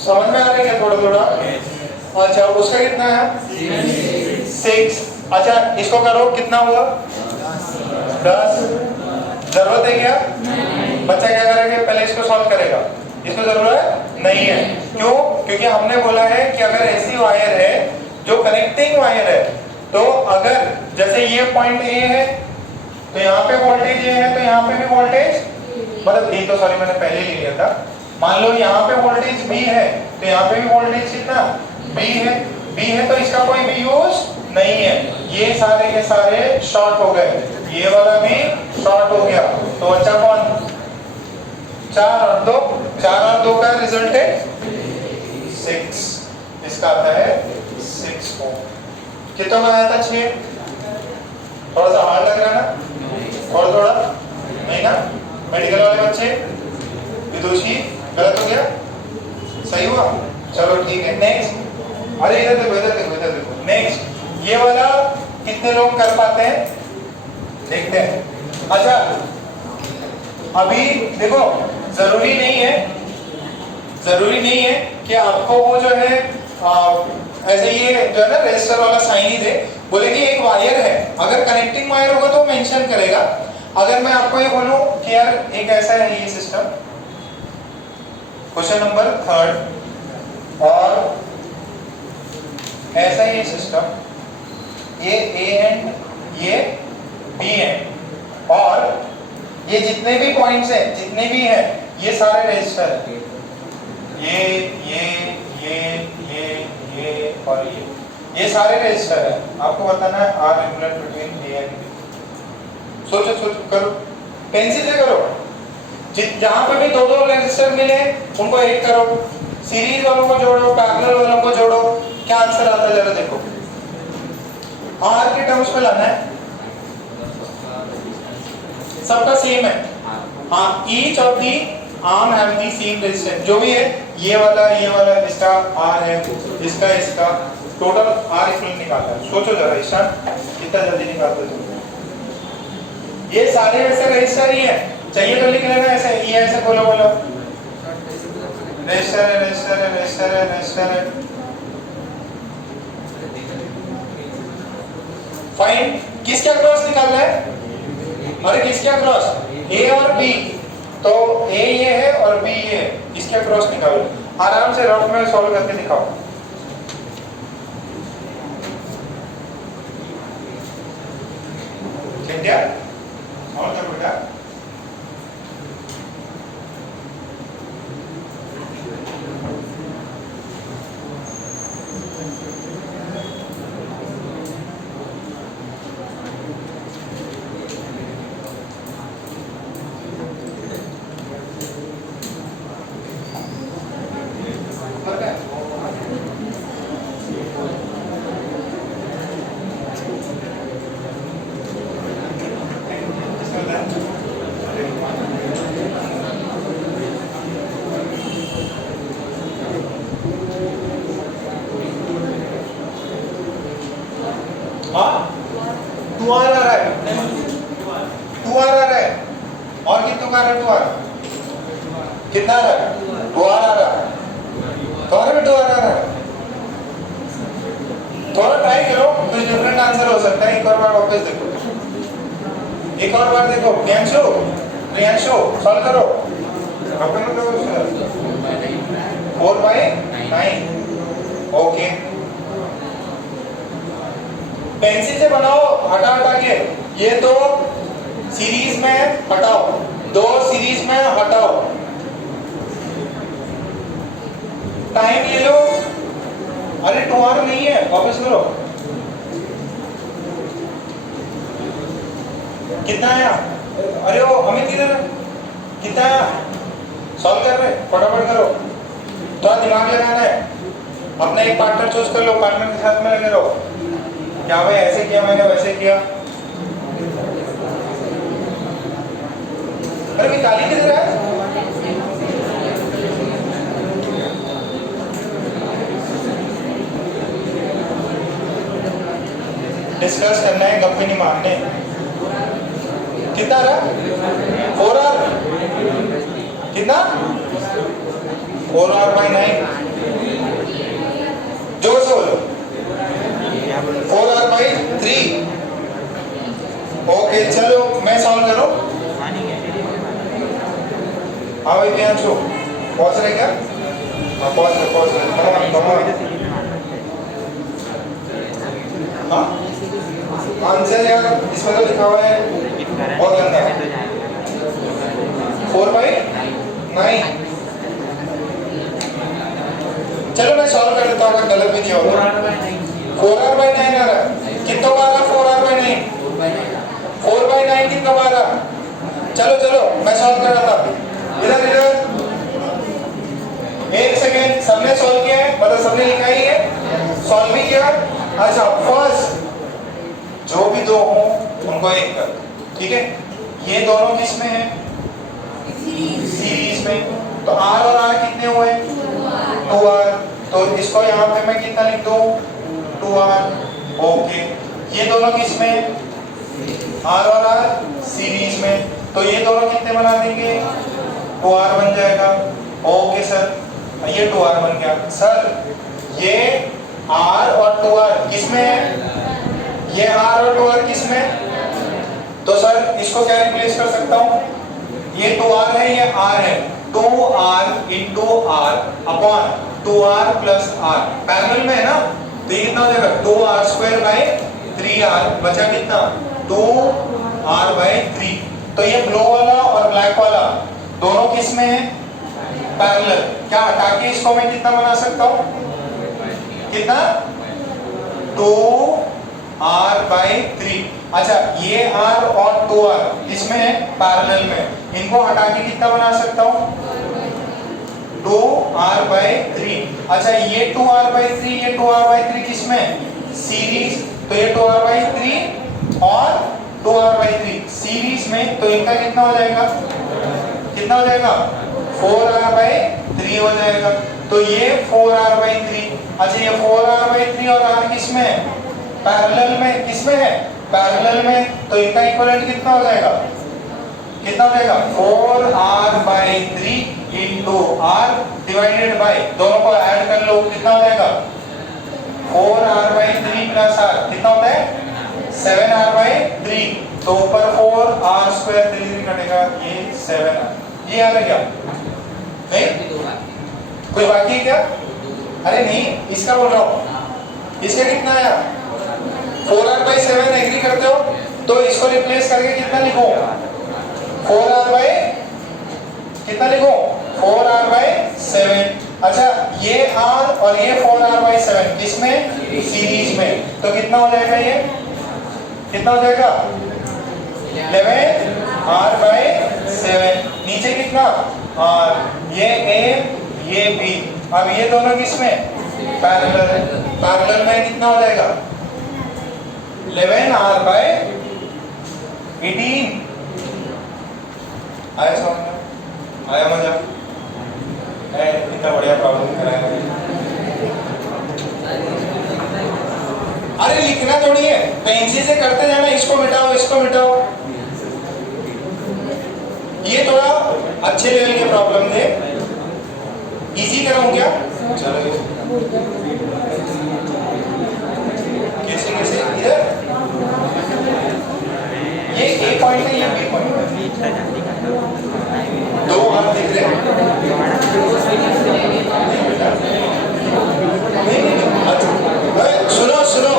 समझ में आ रहा है क्या थोड़ा थोड़ा? अच्छा उसका कितना है? 6। अच्छा इसको करो, कितना हुआ? 10। जरूरत है क्या? बच्चा क्या करेगा? पहले इसको सॉल्व करेगा। इसको जरूरत नहीं है। क्यों? क्योंकि हमने बोला है कि अगर ऐसी वायर है जो कनेक्टिंग वायर है, तो अगर जैसे ये पॉइंट ए है तो यहाँ पे वोल्टेज ए है, तो यहाँ पे भी वोल्टेज, मतलब ए तो सॉरी मैंने पहले ही लिया था। मान लो यहाँ पे वोल्टेज बी है तो यहाँ पे भी वोल्टेज कितना? बी है तो इसका कोई भी यूज नहीं है। ये सारे शॉर्ट हो गए, ये वाला भी शॉर्ट हो गया। तो बच्चा कौन? 4 और 2। 4 और 2 का रिजल्ट है 6। इसका आता है 6 ओम। कितना का आया था? 6। थोड़ा सा हार्ड लग रहा है ना? थोड़ा नहीं ना? मेडिकल वाले बच्चे विदुषी गलत हो गया? सही हुआ? चलो ठीक है। नेक्स्ट, अरे इधर देखो। नेक्स्ट ये वाला कितने लोग कर पाते हैं देखते हैं। अच्छा अभी देखो, जरूरी नहीं है कि आपको वो जो है ऐसे ये जो है ना रेजिस्टर वाला साइन ही दे, बोले कि एक वायर है, अगर कनेक्टिंग वायर होगा तो मेंशन करेगा। अगर मैं आपको ये बोलूं कि यार एक ऐसा है ये सिस्टम, क्वेश्चन नंबर 3 और ऐसा ही सिस्टम, ये ए एंड ये बी एंड, और ये जितने भी पॉइंट्स हैं, जितने भी हैं, ये सारे रेजिस्टर हैं। ये और ये सारे रेजिस्टर हैं। आपको बताना है R equivalent between A and B. सोचो करो, पेंसिल से करो। जहां पे भी 2-2 रेजिस्टर मिले उनको ऐड करो, सीरीज वालों को जोड़ो, पैरेलल वालों को जोड़ो, क्या आंसर आता है जरा देखो। आर के टर्म्स में लाना है, सबका सेम है। हाँ, each of the arm have the same resistance. जो भी है ये वाला इसका आर है, इसका टोटल आर इक्विवेलेंट निकालना है। सोचो जरा ईशान, कितना जल्दी निकालते हो? ये सारे वैसे रेजिस्टर ही है, चाहिए तो लिख लेना ऐसे, ये ऐसे बोलो रेजिस्टर है। फाइन, किसका क्रॉस निकालना है? अरे किसका क्रॉस? ए और बी। तो ए ये है और बी ये है, इसके क्रॉस निकालो। आराम से रफ में सॉल्व करके दिखाओ। ठीक है, और क्या बेटा? टू आर आ रहा है, और कितना का आ रहा है? 2 आर कितना आ रहा है? 2R आ रहा है, तुम्हारा भी 2R आ रहा है। थोड़ा ट्राई करो, कुछ डिफरेंट आंसर हो सकता है। एक और बार वापस देखो, एक और बार देखो। प्रियांशु, प्रियांशु सॉल्व करो। अपने में 4/9। ओके, पेंसिल से बनाओ, हटा हटा के। ये दो सीरीज में हटाओ, दो सीरीज में हटाओ। टाइम ले लो। अरे 2R नहीं है, वापस करो। कितना आया? अरे वो अमित किधर है? कितना आया? सॉल्व कर रहे, फटाफट करो। थोड़ा दिमाग लगाना है। अपना एक पार्टनर चूज कर लो, पार्टनर के साथ में लगे रहो। क्या भाई ऐसे किया, मैंने वैसे किया। अरे मिताली किधर है? डिस्कस करना है, गप्पे नहीं मारने। कितना रहा? 4R। कितना? 4R/9। जोर से बोलो। 4R/3। ओके चलो मैं सॉल्व करूं। हाँ भाई प्रियांशु पहुंच रहे क्या? हाँ पहुंच रहे। हाँ आंसर यार इसमें तो लिखा हुआ है बहुत गंदा। 4/9। चलो मैं सॉल्व कर देता हूँ, अगर गलत भी नहीं होगा। 4R/9 आ रहा है। कितना बार आ 4R/9? 4/9 कितना बार आ? चलो चलो मैं सॉल्व कर रहा था। इधर इधर एक सेकेंड, सबने सॉल्व किया है? मतलब सबने लिखा ही है, सॉल्व भी किया। अच्छा फर्स्ट जो भी दो हो उनको एक कर, ठीक है। ये दोनों किस में है? सीरीज में। तो R और R कितने हुए? 2R। तो इसको यहाँ पे मैं कितना लिख दूं? 2R। ओके, ये दोनों किस में? R और R सीरीज में। तो ये दोनों कितने बना देंगे? 2R बन जाएगा। ओके सर, ये 2R बन गया। सर ये R और 2R किस में है? ये R और 2R किस में? तो सर इसको क्या रिप्लेस कर सकता हूँ? ये 2R है, ये R है। 2R into R upon 2R plus R parallel में है ना, तो ये कितना हो जाएगा? 2R²/3R बचा कितना? 2R/3। तो ये ब्लू वाला और ब्लैक वाला दोनों किस में है? पैरेलल। क्या हटा के इसको मैं कितना बना सकता हूँ? कितना? 2R/3। अच्छा ये R और 2R इसमें है पैरेलल में, इनको हटा के कितना बना सकता हूँ? 2R/3। अच्छा ये 2R/3, ये 2R/3 किसमें? सीरीज। तो ये 2R/3 और 2R/3 सीरीज में, तो इनका कितना हो जाएगा? कितना हो जाएगा? 4R/3 हो जाएगा। तो ये 4R/3। अच्छा ये 4R/3 और R किसमें? पैरेलल में। किसमें है? पैरेलल में। तो इनका इक्विवेलेंट कितना हो जाएगा? कितना हो जाएगा? 4R/3 into R divided by, दोनों को ऐड कर लो, कितना हो जाएगा? 4R/3 प्लस R कितना होता है? 7R/3। तो ऊपर 4R² 3 कटेगा, ये 7R। ये याद है क्या? नहीं कोई बाकी है क्या? अरे नहीं, इसका बोल रहा हूँ। इसका कितना आया? 4R/7 एग्री करते हो? तो इसको रिप्लेस करके कितना लिखो? 4R/ कितना लिखो? 4R/7। अच्छा ये R और ये 4R/7 किसमें? सीरीज में। तो कितना हो जाएगा? ये कितना हो जाएगा? 11R/7। नीचे कितना? R। ये A ये B। अब ये दोनों किसमें? पैरेलल। पैरेलल में कितना हो जाएगा? 11R/18। आया समझ में? आया मजा? इतना बढ़िया प्रॉब्लम कराया। अरे लिखना थोड़ी है, पेंसिल से करते जाना, इसको मिटाओ इसको मिटाओ। ये थोड़ा अच्छे लेवल के प्रॉब्लम थे। इजी करूं क्या? चलो कैसे कैसे इधर ये ए पॉइंट है, ये बी पॉइंट है, दो हाथ दिख रहे हैं। सुनो सुनो,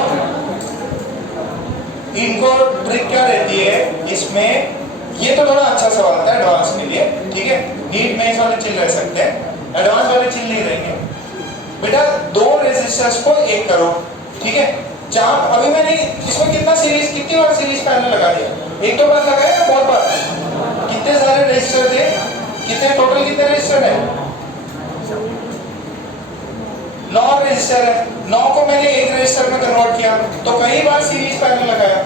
इनको ट्रिक क्या रहती है इसमें, ये तो थोड़ा अच्छा सवाल था एडवांस के लिए, ठीक है, नीट में इस वाले चिल रह सकते हैं, एडवांस वाले चिल नहीं रहेंगे। बेटा दो रेजिस्टर्स को एक करो, ठीक है, जहां अभी मैंने इसमें कितना सीरीज, कितनी बार सीरीज पैनल लगा दिया, एक दो बार लगाया ना, बहुत बार, कितने सारे रेजिस्टर थे, कितने टोटल कितने रेजिस्टर है? 9 रेजिस्टर है, 9 को मैंने एक रेजिस्टर में कन्वर्ट किया, तो कई बार सीरीज पैनल लगाया,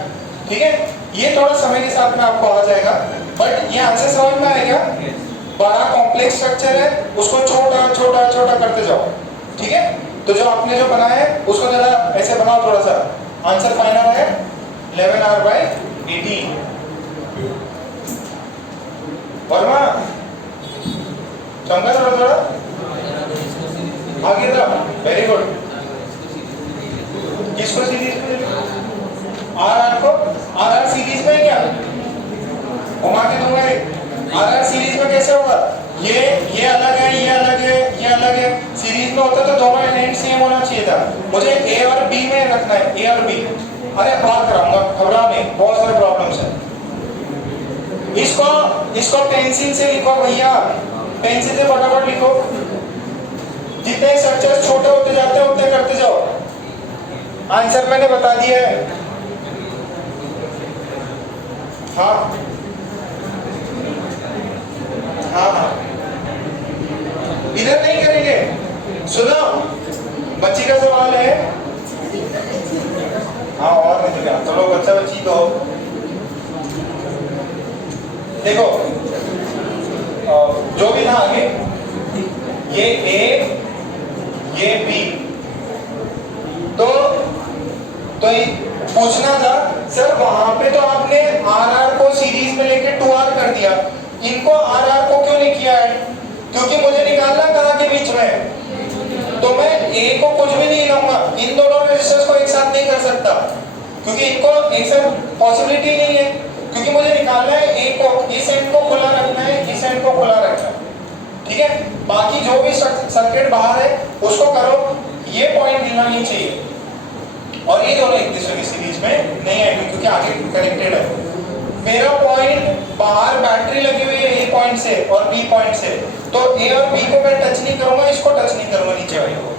ठीक है, ये थोड़ा समय के साथ में आपको आ जाएगा, बट ये आंसर समझ में आएगा। बड़ा कॉम्प्लेक्स स्ट्रक्चर है, उसको छोटा छोटा छोटा करते जाओ, ठीक है, तो जो आपने जो बनाया है उसको जरा ऐसे बनाओ थोड़ा सा, आंसर फाइनल है 11R/18। वर्मा चमका थोड़ा थोड़ा आगे था, वेरी गुड। किसको सीरीज में, आर को, आर सीरीज में क्या घुमा के दूंगा, आर सीरीज में कैसे होगा, ये अलग है, ये अलग है, ये अलग है, सीरीज में होता तो दोनों एलिमेंट सेम होना चाहिए था, मुझे ए और बी में रखना है, ए और बी। अरे बात कराऊंगा, घबराओ नहीं, बहुत सारे प्रॉब्लम्स हैं। इसको पेंसिल से लिखो भैया, पेंसिल से फटाफट लिखो, जितने स्ट्रक्चर छोटे होते जाते हैं उतने करते जाओ। आंसर मैंने बता दिया है, हाँ हाँ हाँ, इधर नहीं करेंगे। सुनो, बच्ची का सवाल है, हाँ और नहीं तो क्या, चलो बच्चा बच्ची तो देखो, जो भी था आगे, ये ए ये बी, तो पूछना था सर वहां पे तो आपने आर को सीरीज में लेके 2R कर दिया, इनको आर को क्यों नहीं किया है? क्योंकि मुझे निकालना कहाँ के बीच में, तो मैं ए को कुछ भी नहीं लूंगा, इन दोनों रेजिस्टर्स को एक साथ नहीं कर सकता, क्योंकि इनको एक साथ पॉसिबिलिटी नहीं है, क्योंकि मुझे निकालना है ए को, इस एंड को खुला रखना है, इस एंड को खुला रखना है, ठीक है, बाकी जो भी सर्किट बाहर है उसको करो, ये पॉइंट मिलना नहीं चाहिए, और ये दोनों एक दूसरे की सीरीज में नहीं आएंगे क्योंकि आगे कनेक्टेड है। मेरा पॉइंट बाहर बैटरी लगी हुई है ए पॉइंट से और बी पॉइंट से, तो ए और बी को मैं टच नहीं करूंगा, इसको टच नहीं करूंगा नीचे वाले को,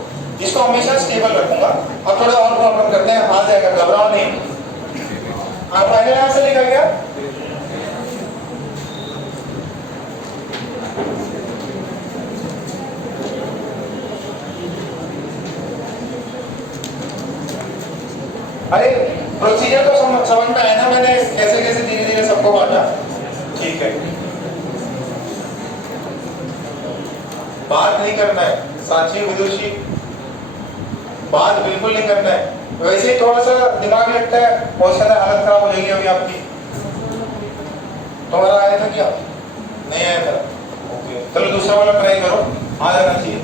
इसको हमेशा स्टेबल रखूंगा। अब थोड़ा और प्रॉब्लम करते हैं, आ जाएगा, घबराओ नहीं। आप फाइनल आंसर लिखा गया, अरे प्रोसीजर तो समझ में आया ना, मैंने कैसे कैसे धीरे धीरे सबको बांटा, ठीक है, बात नहीं करना है, साची विदुषी बात बिल्कुल नहीं करना है, वैसे ही थोड़ा सा दिमाग लगता है, बहुत ज्यादा हालत खराब हो जाएगी अभी आपकी। तुम्हारा आया था क्या? नहीं आया था, ओके, चलो दूसरा वाला ट्राई करो, आ जाना चाहिए।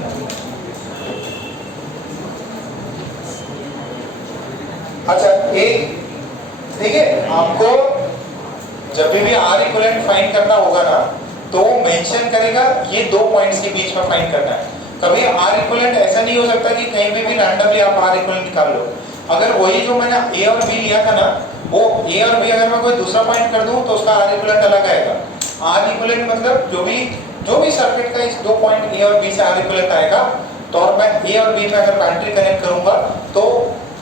अच्छा, एक देखिए, आपको जब भी आर इक्विवेलेंट फाइंड करना होगा ना, तो मेंशन करेगा ये दो पॉइंट्स के बीच में फाइंड करना है। कभी आर इक्विवेलेंट ऐसा नहीं हो सकता कि कहीं भी रैंडमली आप आर इक्विवेलेंट निकाल लो। अगर वही जो मैंने ए और बी लिया था ना, वो ए और बी अगर मैं कोई दूसरा पॉइंट कर दूं तो उसका आर इक्विवेलेंट अलग आएगा। आर इक्विवेलेंट मतलब जो भी सर्किट का इस दो पॉइंट ए और बी से आर इक्विवेलेंट आएगा, तो और मैं ए और बी में अगर बैटरी कनेक्ट करूंगा तो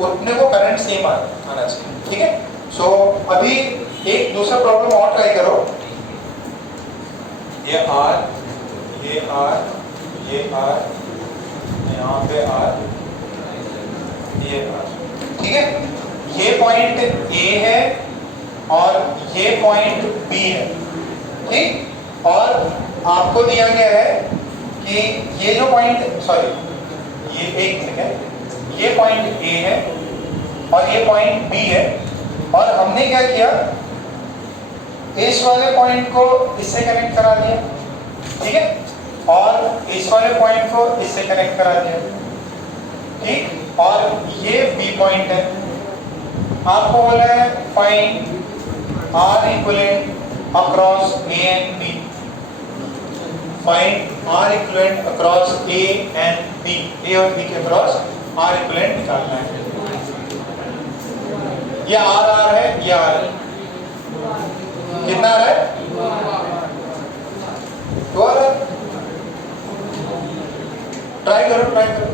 उतने को करंट सेम आना चाहिए, ठीक है। सो अभी एक दूसरा प्रॉब्लम और ट्राई करो, ये आर, ये आर, ये आर, यहाँ पे आर, ये आर, ठीक है। ये पॉइंट ए है और ये पॉइंट बी है, ठीक। और आपको दिया गया है कि ये जो पॉइंट, सॉरी ये एक सेकेंड, ये पॉइंट ए है और ये पॉइंट बी है, और हमने क्या किया, इस वाले पॉइंट को इससे कनेक्ट करा दिया, ठीक है। और इस वाले पॉइंट को इससे कनेक्ट करा दिया, ठीक। और ये बी पॉइंट है, आपको बोला है find R equivalent across A and B, find R equivalent across A and B, A और बी के अक्रॉस आर इक्विवेलेंट निकालना है। ये आर आर है, ये आर है, कितना आ रहा है? 2 आ रहा है। ट्राई करो, ट्राई करो।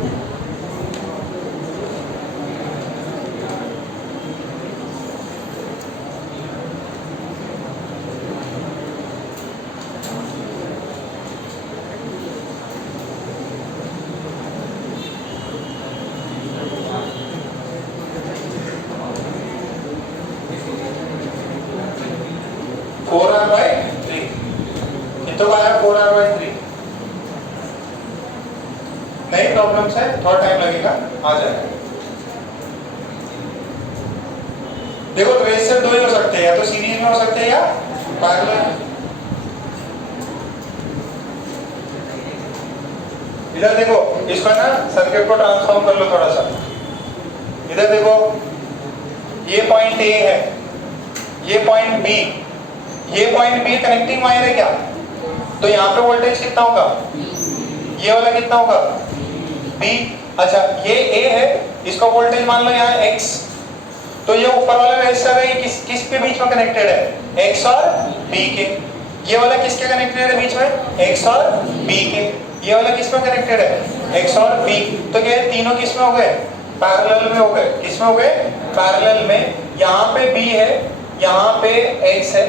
नई प्रॉब्लम्स है, थोड़ा टाइम लगेगा, आ जाएगा। देखो रेजिस्टर दो ही हो सकते हैं, या तो सीरीज में हो सकते हैं या पैरेलल। इधर देखो, इसको ना सर्किट को ट्रांसफॉर्म कर लो थोड़ा सा। इधर देखो, ये पॉइंट ए है, ये पॉइंट बी, ये पॉइंट बी कनेक्टिंग वायर है क्या? तो यहाँ पे वोल्टेज कितना होगा? ये वाला कितना होगा? बी। अच्छा, ये ए है, इसका वोल्टेज मान लो यहाँ x, तो ये ऊपर वाला रेजिस्टर है, ये किस के बीच में कनेक्टेड है? x और b के। ये वाला किसके कनेक्टेड है बीच में? x और b के। ये वाला किस में कनेक्टेड है? x और b। तो क्या तीनों किस में हो गए? पैरेलल में हो गए। किस में हो गए? पैरेलल में। यहाँ पे b है, यहाँ पे x है,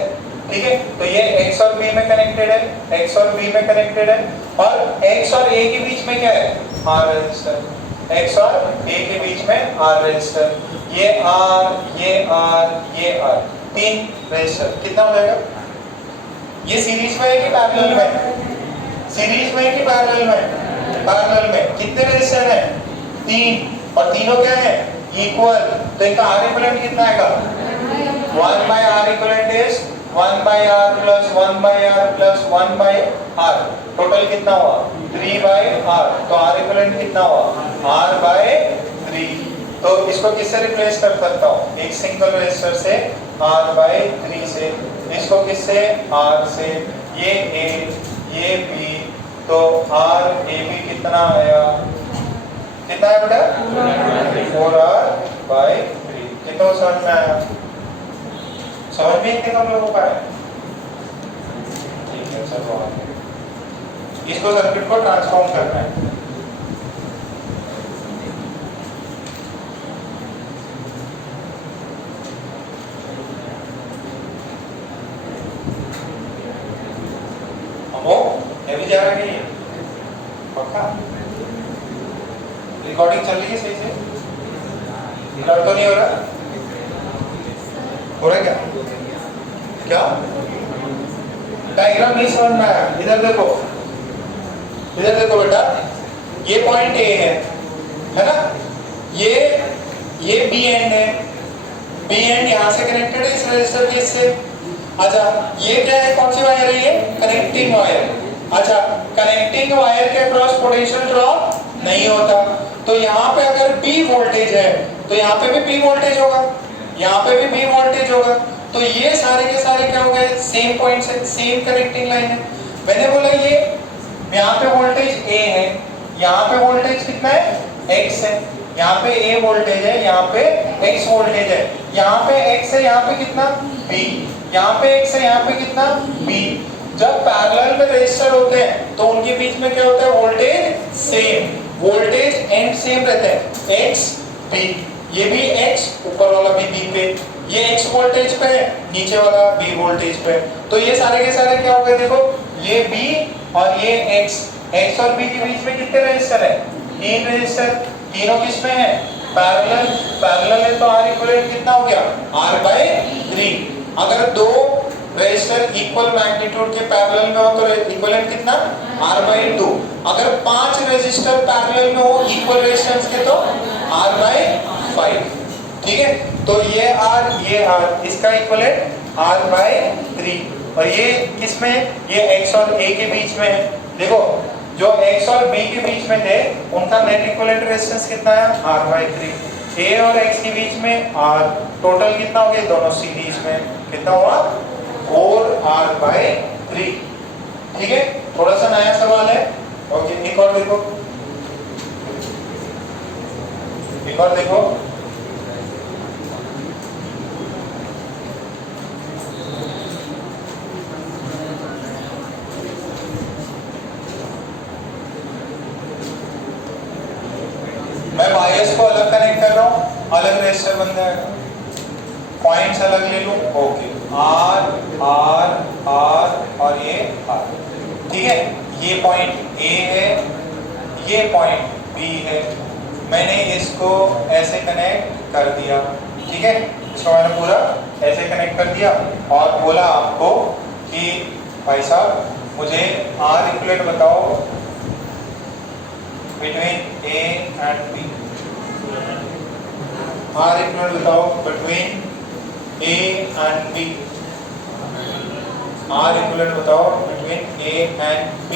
ठीक है। तो ये x और b में कनेक्टेड है, x और b में कनेक्टेड है, और x और a के बीच में क्या है? R resistor. x और a के बीच में R रेजिस्टर। ये R, ये R, ये R, 3 रेजिस्टर। कितना हो जाएगा? ये सीरीज में है कि पैरेलल में? सीरीज में है कि पैरेलल में? पैरेलल में। कितने रेजिस्टर हैं? 3, और तीनों क्या है? इक्वल। तो इनका R इक्विवेलेंट कितना आएगा? 1 by R equivalent is 1 by R plus 1 by R plus 1 by R। Total कितना हुआ? 3 by R। तो R equivalent कितना हुआ? R by 3। तो इसको किससे रिप्लेस कर सकता हूँ? एक सिंगल रेजिस्टर से R by 3 से। इसको किससे? R से। ये A, ये B, तो R AB कितना आया? कितना है बेटा? 4R by 3। कितना समझ में आया? समझ में इतने कम लोगों का है? ठीक है, चलो आगे। इसको सर्किट को ट्रांसफॉर्म करना है। हमो अभी जा रहा है, पक्का? रिकॉर्डिंग चल रही है सही से? ब्लर तो नहीं हो रहा? हो रहा है क्या? क्या डायग्राम नहीं समझ में आया? इधर देखो, इधर देखो बेटा, ये पॉइंट ए है ना? ये बी एंड है, बी एंड यहाँ से कनेक्टेड है इस रेजिस्टर के इससे। अच्छा, ये क्या है? कौन सी वायर है ये? Connecting wire. अच्छा, कनेक्टिंग वायर के क्रॉस पोटेंशियल ड्रॉप नहीं होता, तो यहाँ पे अगर बी वोल्टेज है तो यहाँ पे भी बी वोल्टेज होगा, यहाँ पे भी बी वोल्टेज होगा। तो ये सारे के सारे क्या हो गए? सेम पॉइंट से, सेम कनेक्टिंग लाइन है। मैंने बोला ये यहाँ पे वोल्टेज ए है, यहाँ पे वोल्टेज कितना है? x है। यहाँ पे a वोल्टेज है, यहाँ पे x वोल्टेज है। यहाँ पे x है, यहाँ पे कितना? b। यहाँ पे x है, यहाँ पे कितना? b। जब पैरेलल में रेजिस्टर होते हैं तो उनके बीच में क्या होता है? Voltage same, voltage and same रहते हैं, x b। ये भी x, ऊपर वाला भी b पे, ये x वोल्टेज पे है, नीचे वाला b वोल्टेज पे। तो ये सारे के सारे क्या हो गए? देखो, ये b और ये x और b के बीच में कितने रेजिस्टर है? 3 रेजिस्टर। तीनों किस में है? पैरेलल। पैरेलल है तो R इक्विवेलेंट कितना हो गया? R by 3। अगर दो रेजिस्टर इक्वल मैग्नीट्यूड के पैरेलल में हो तो इक्विवेलेंट कितना? R by 2। अगर 5 रेजिस्टर पैरेलल में हो इक्वल रेजिस्टेंस के तो R by 5। ठीक है, तो ये R, इसका इक्विवेलेंट R by 3। और ये किस में, ये x और a के बीच में है। देखो जो x और b के बीच में थे उनका नेट इक्विवेलेंट रेजिस्टेंस कितना है, R/3। a और x के बीच में r, टोटल कितना हो गया दोनों सीरीज में, कितना हुआ 4R/3। ठीक है, थोड़ा सा नया सवाल है। ओके, एक और देखो, एक और देखो। मैं वायर्स को अलग कनेक्ट कर रहा हूं, अलग रेजिस्टर बन जाएगा, पॉइंट्स अलग ले लूं। ओके, R R R और ये R। ठीक है, ये पॉइंट A है, ये पॉइंट B है। मैंने इसको ऐसे कनेक्ट कर दिया। ठीक है, इसको मैंने पूरा ऐसे कनेक्ट कर दिया और बोला आपको कि भाई साहब मुझे R इक्विवेलेंट बताओ between A and B। R equivalent बताओ between A and B। R equivalent बताओ बिटवीन A एंड B।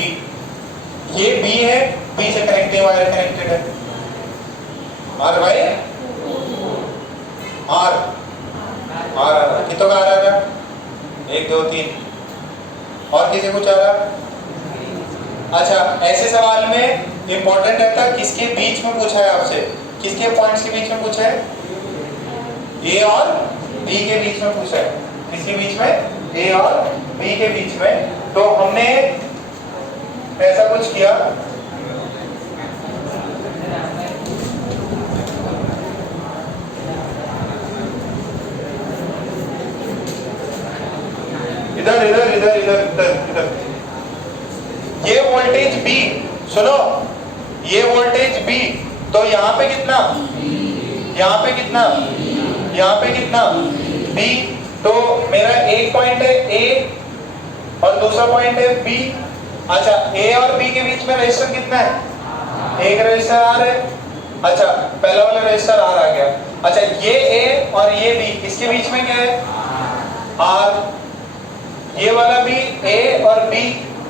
ये B है, B से कनेक्टिंग वायर कनेक्टेड है। R भाई R कितों का आ रहा है, 1 2 3। और किसी को चाह रहा? अच्छा, ऐसे सवाल में इंपॉर्टेंट रहता है किसके बीच में पूछा है आपसे, किसके पॉइंट्स के बीच में पूछा है, A और B के बीच में पूछा है। किसके बीच में, A और B के बीच में। तो हमने ऐसा कुछ किया, इधर इधर इधर इधर इधर इधर, ये वोल्टेज B, सुनो ये वोल्टेज B, तो यहाँ पे कितना, यहाँ पे कितना, यहाँ पे कितना B। तो मेरा एक पॉइंट है A और दूसरा पॉइंट है B। अच्छा, A और B के बीच में रेजिस्टर कितना है, एक रेजिस्टर R है। अच्छा, पहला वाला रेजिस्टर R आ गया। अच्छा, ये A और ये B, इसके बीच में क्या है, R। ये वाला भी A और B,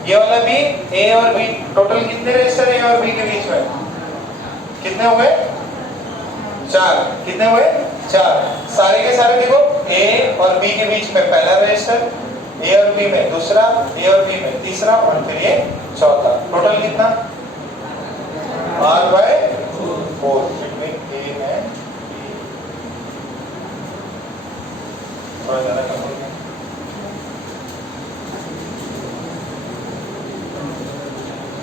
ये वाला भी A और B। टोटल कितने रेजिस्टर A और B के बीच में, कितने हो गए, 4। कितने हुए, 4। सारे के सारे देखो, A और B के बीच में पहला रेजिस्टर, A और B में दूसरा, A और B में तीसरा और फिर ये चौथा। टोटल कितना, R/4 between A and B। थोड़ा ज्यादा कम हो गया।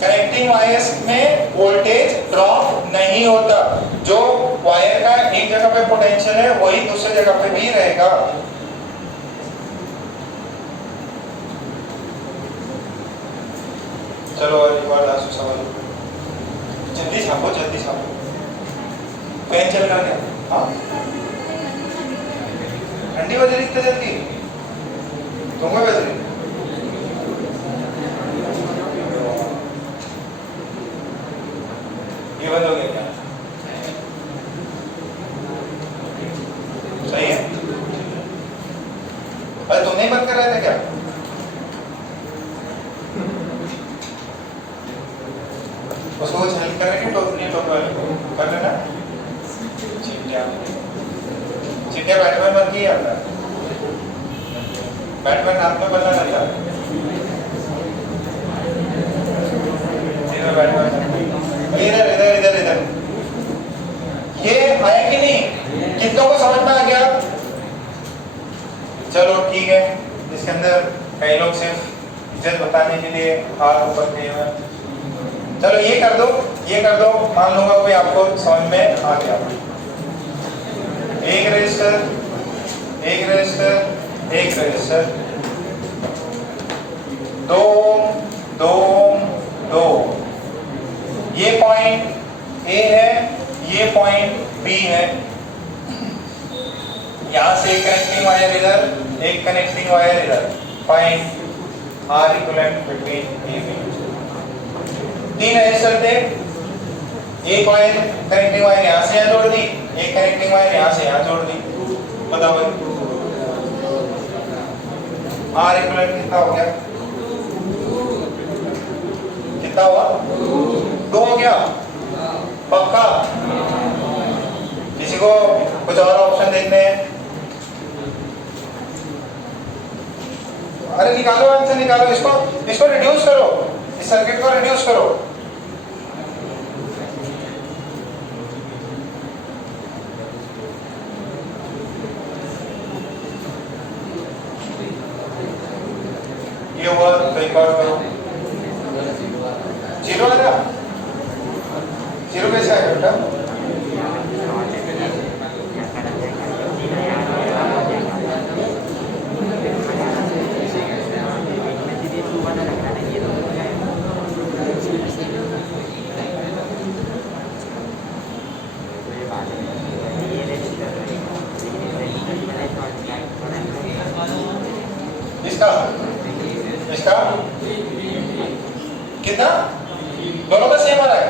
कनेक्टिंग वायर्स में वोल्टेज ड्रॉप नहीं होता। जो वायर का एक जगह पे पोटेंशियल है वही दूसरी जगह पे भी रहेगा। चलो एक बार लास्ट सवाल, जल्दी छापो जल्दी छापो। पेन चल रहा है, हाँ ठंडी बज रही इतनी जल्दी, तुम्हें बज रही। ये बंद हो गया क्या, सही है? अरे तुम नहीं बंद कर रहे थे क्या? उसको कुछ हेल्प कर रहे हैं, टोपनी कर लेना। चिट्टिया बैटमैन बन गई आपका, बैटमैन नाम में बनना रहता है। इधर इधर इधर इधर, ये आया कि नहीं, कितनों को समझ में आ गया? चलो ठीक है, इसके अंदर कई लोग सिर्फ इज्जत बताने के लिए हाथ ऊपर किए हुए। चलो ये कर दो, ये कर दो, मान लूंगा कोई आपको समझ में आ गया। एक रजिस्टर, एक रजिस्टर, एक रजिस्टर, 2 2 2। ये पॉइंट A है, ये पॉइंट B है। यहां से एक कनेक्टिंग वायर इधर, एक कनेक्टिंग वायर इधर। Find R equivalent between A B। 3 resistor थे, एक वायर कनेक्टिंग वायर यहां से यहां जोड़ दी, एक कनेक्टिंग वायर यहां से यहां जोड़ दी। बताओ भाई, आर इक्विवेलेंट कितना हो गया? कितना हुआ? 2 हो गया पक्का? किसी को कुछ और ऑप्शन देखने हैं? अरे निकालो आंसर निकालो, इसको रिड्यूस करो, इस सर्किट को रिड्यूस करो। ये हुआ तो एक बार करो। 0 आएगा? 0 कैसे आएगा बेटा? इसका कितना? दोनों का सेम आ रहा है।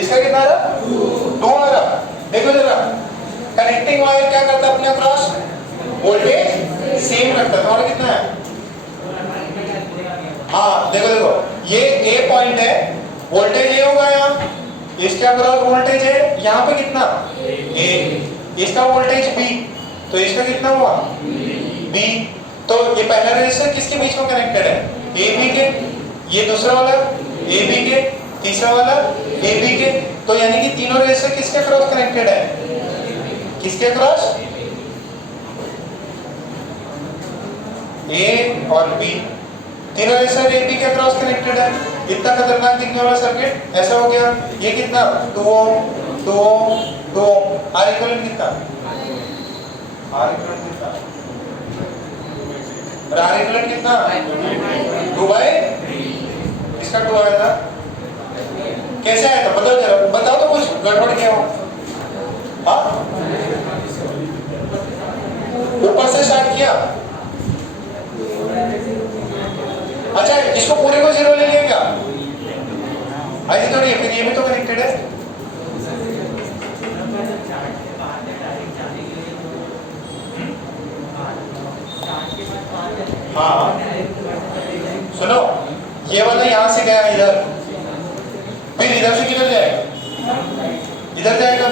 इसका कितना आ रहा? 2 आ रहा। देखो जरा, कनेक्टिंग वायर क्या करता है अपने अक्रॉस? वोल्टेज सेम रखता है। और कितना है? हाँ देखो देखो, ये ए पॉइंट है, वोल्टेज ए होगा यहाँ, इसके अक्रॉस वोल्टेज है यहाँ पे कितना? ए। इसका वोल्टेज बी, तो इसका कितना हुआ? बी। तो ये पहला रेजिस्टर किसके बीच में कनेक्टेड है? ए बी के। ये दूसरा वाला ए बी के, तीसरा वाला ए बी के। तो यानी कि तीनों रेजिस्टर किसके क्रॉस कनेक्टेड है? किसके क्रॉस? ए और बी, तीनों रेजिस्टर ए बी के क्रॉस कनेक्टेड है। इतना खतरनाक दिखने वाला सर्किट ऐसा हो गया। ये कितना? 2 ओम 2 ओम 2 ओम। आर इक्विवेलेंट कितना? आर इक्विवेलेंट कितना? आर इक्विवेलेंट कितना? 2/3। इसका 2 आया था। कैसे आया था बताओ जरा, बताओ तो कुछ गड़बड़ क्या हो। हाँ ऊपर से स्टार्ट किया। अच्छा इसको पूरे को 0 ले लिया क्या? ऐसे थोड़ी है, फिर ये भी तो कनेक्टेड है। हाँ सुनो, ये वाला यहाँ से गया इधर, फिर इधर से किधर जाएगा? इधर जाएगा।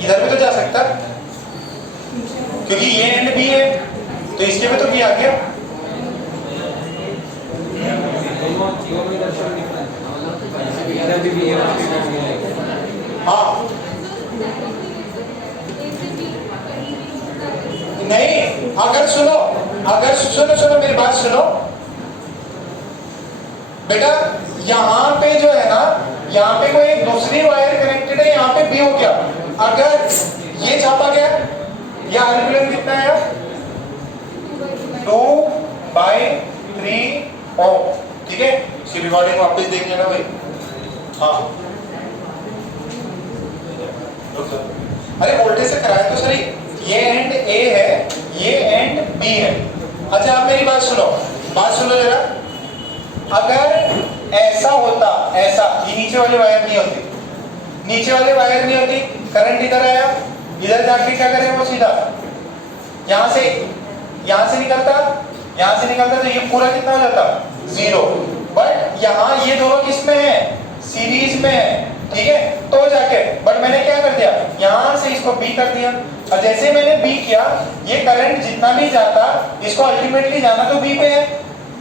इधर भी तो जा सकता क्योंकि ये एंड बी है, तो इसके में तो बी आ गया। हाँ नहीं, अगर सुनो मेरी बात सुनो बेटा, यहाँ पे जो है ना, यहाँ पे कोई एक दूसरी वायर कनेक्टेड है, यहाँ पे बी हो गया। अगर ये छापा गया, ये आर इक्विवेलेंट कितना है? 2/3 ओम। ठीक है, इसकी रिकॉर्डिंग वापस देख लेना भाई। हाँ अरे वोल्टेज से कराया तो सही। ये एंड ए है, ये एंड बी है। अच्छा आप मेरी बात सुनो जरा। अगर ऐसा होता, ऐसा, ये नीचे वाली वायर नहीं होती, नीचे वाली वायर नहीं होती, करंट इधर आया, इधर जाके क्या करे वो सीधा यहाँ से निकलता तो ये पूरा कितना हो जाता? 0। बट यहाँ ये दोनों किस में है? सीरीज में है। ठीक है, तो जाके बट मैंने क्या कर दिया, यहाँ से इसको बी कर दिया। और जैसे मैंने बी किया, ये करंट जितना भी जाता, इसको अल्टीमेटली जाना तो बी पे है।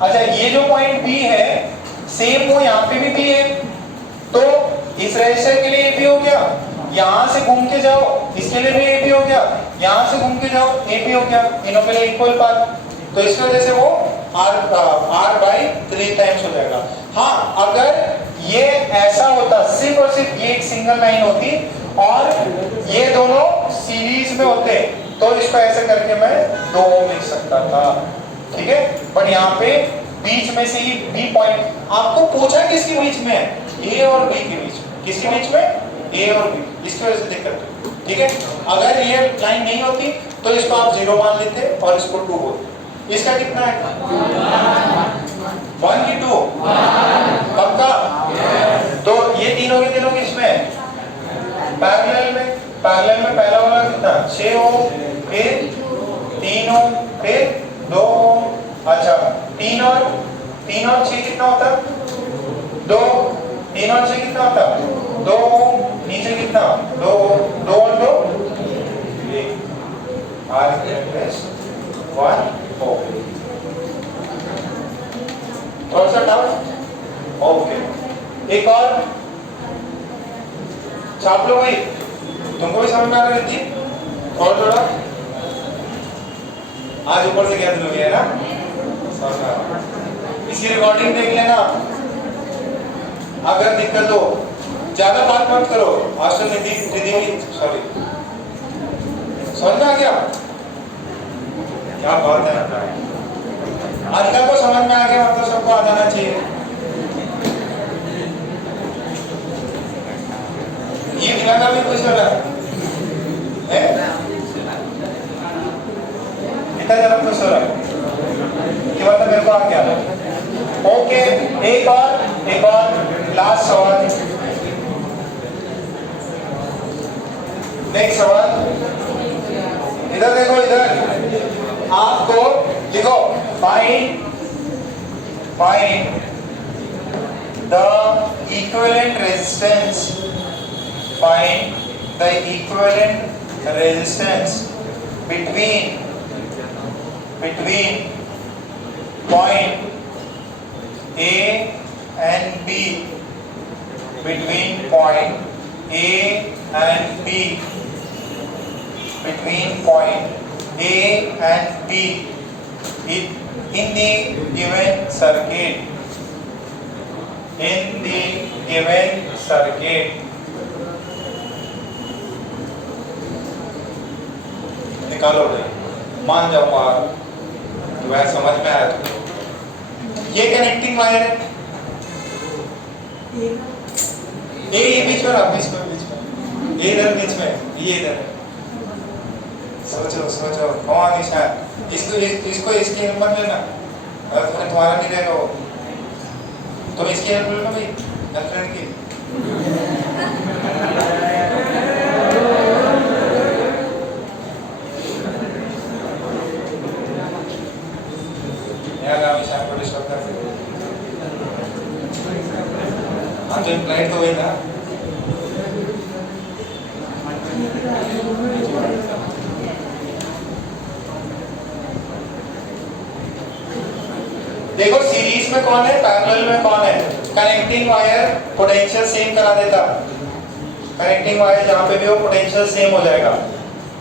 अच्छा ये जो पॉइंट बी है, सेम वो यहाँ पे भी बी है, तो इस रेजिस्टर के लिए ए बी हो गया। यहाँ से घूम के जाओ, इसके लिए भी ए बी हो गया, यहाँ से घूम के जाओ ए बी हो गया, तीनों के लिए इक्वल पाथ। तो इस वजह से वो R/3 टाइम्स हो जाएगा। हाँ अगर ये ऐसा होता, सिर्फ और सिर्फ ये एक सिंगल लाइन होती और ये दोनों सीरीज में होते, तो इसको ऐसे करके मैं 2 ओम लिख सकता था। ठीक है, बट यहाँ पे बीच में से ये बी पॉइंट आपको पूछा किसके बीच में है? ए और बी के बीच में। किसके बीच में? ए और बी। इसकी वजह से दिक्कत है। ठीक है, अगर ये लाइन नहीं होती तो इसको आप 0 मान लेते और इसको 2 बोलते। इसका कितना है? 1 की 2 पक्का? तो ये तीनों के तीनों किसमें? पैरेलल में पहला वाला कितना? 6 ओम, फिर 3 ओम, फिर 3 और 6 कितना होता है 2, 3 और 6 कितना होता है 2, नीचे कितना 2, 2 और 2 1, R प्लस 1 4। थोड़ा सा डाउट? ओके, एक और छाप लो भाई, तुमको भी समझ में आ रहा है जी? और थोड़ा आज ऊपर से क्या दिन हो गया है ना, समझ में आ रहा है। इसकी रिकॉर्डिंग देख लेना, अगर दिक्कत हो ज्यादा बात मत करो। हॉस्टल निधि सॉरी, समझ में आ गया? क्या बात है, आजकल को समझ में आ गया मतलब सबको आ जाना चाहिए। ये दिमाग में कुछ हो रहा है इतना ज्यादा खुश हो रहा है कि मतलब मेरे को आ गया। ओके, एक और लास्ट सवाल। नेक्स्ट सवाल, इधर देखो, इधर आपको लिखो find the equivalent resistance, find the equivalent resistance between point A and B, between point A and B, between point A and B in the given circuit, निकालो भाई, मान जाओ पार, वह समझ में आया तुमको। ये कनेक्टिंग वायर है, ये बीच में रहा, बीच में ये इधर बीच में, ये इधर। सोचो कौन निशान, इसको इसकी हेल्प मत लेना, गर्लफ्रेंड तुम्हारा नहीं रहेगा वो, तुम इसकी हेल्प लेना भाई, गर्लफ्रेंड की। हाँ तो इम्प्लाइड तो वही था। देखो सीरीज में कौन है, पैरेलल में कौन है। कनेक्टिंग वायर पोटेंशियल सेम करा देता, कनेक्टिंग वायर जहां पे भी हो पोटेंशियल सेम हो जाएगा।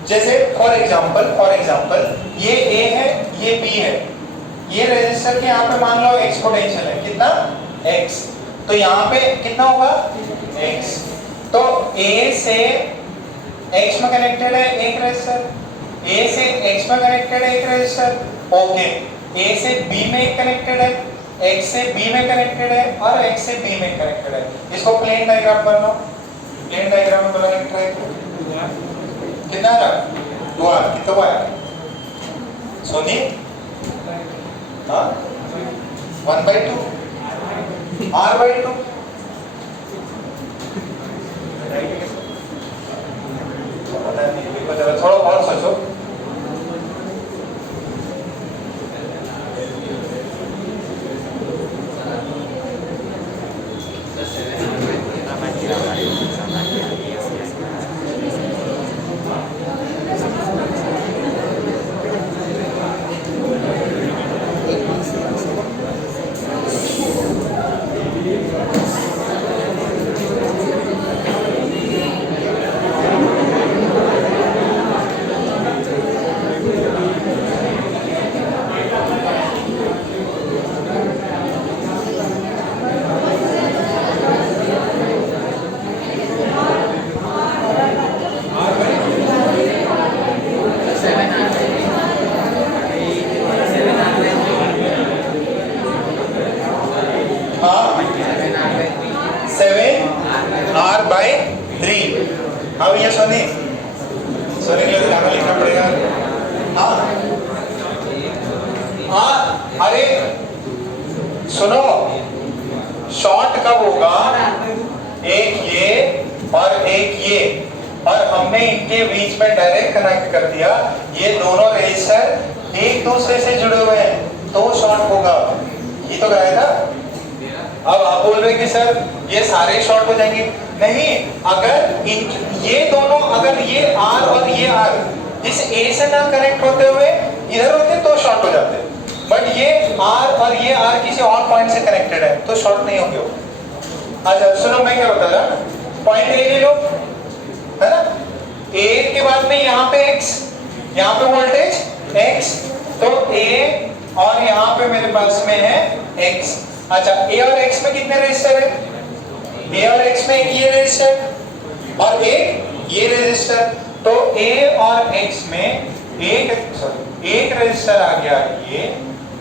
जैसे फॉर एग्जांपल ये A है, ये B है, ये रेजिस्टर के यहाँ पे मान लो X पोटेंशियल है, कितना X, तो यहाँ पे कितना होगा X। तो A से X में कनेक्टेड है एक रेजिस्टर, A से X में कनेक्टेड है एक रेजिस्टर, ओके। A से B में कनेक्टेड है, X से B में कनेक्टेड है और X से B में कनेक्टेड है। इसको प्लेन डायग्राम बनाओ, प्लेन डायग्राम में बनाने ट्राई करो। कितना है 2R, कितना हुआ है सोनी? हाँ 1/2 R/2। पता नहीं, थोड़ा और सोचो। अब ये सोनी के लिए ध्यान लिखना पड़ेगा। हाँ अरे सुनो, शॉर्ट कब होगा, एक ये और एक ये, और हमने इनके बीच में डायरेक्ट कनेक्ट कर दिया, ये दोनों रेजिस्टर एक दूसरे से जुड़े हुए हैं तो शॉर्ट होगा। ये तो कराया था। अब आप बोल रहे कि सर ये सारे शॉर्ट हो जाएंगे, नहीं, अगर ये दोनों, अगर ये आर और ये आर इस ए से ना कनेक्ट होते हुए इधर होते तो शॉर्ट हो जाते, बट ये आर और ये आर किसी और पॉइंट से कनेक्टेड है तो शॉर्ट नहीं होंगे वो। अच्छा सुनो, मैं क्या बता रहा, पॉइंट ए ले लो, है ना, ए के बाद में यहाँ पे x, यहाँ पे वोल्टेज x, तो a और यहाँ पे मेरे पास में है x। अच्छा a और x में कितने रेजिस्टर है, a और x में एक ये रेजिस्टर और एक ये रेजिस्टर, तो a और x में एक रेजिस्टर आ गया ये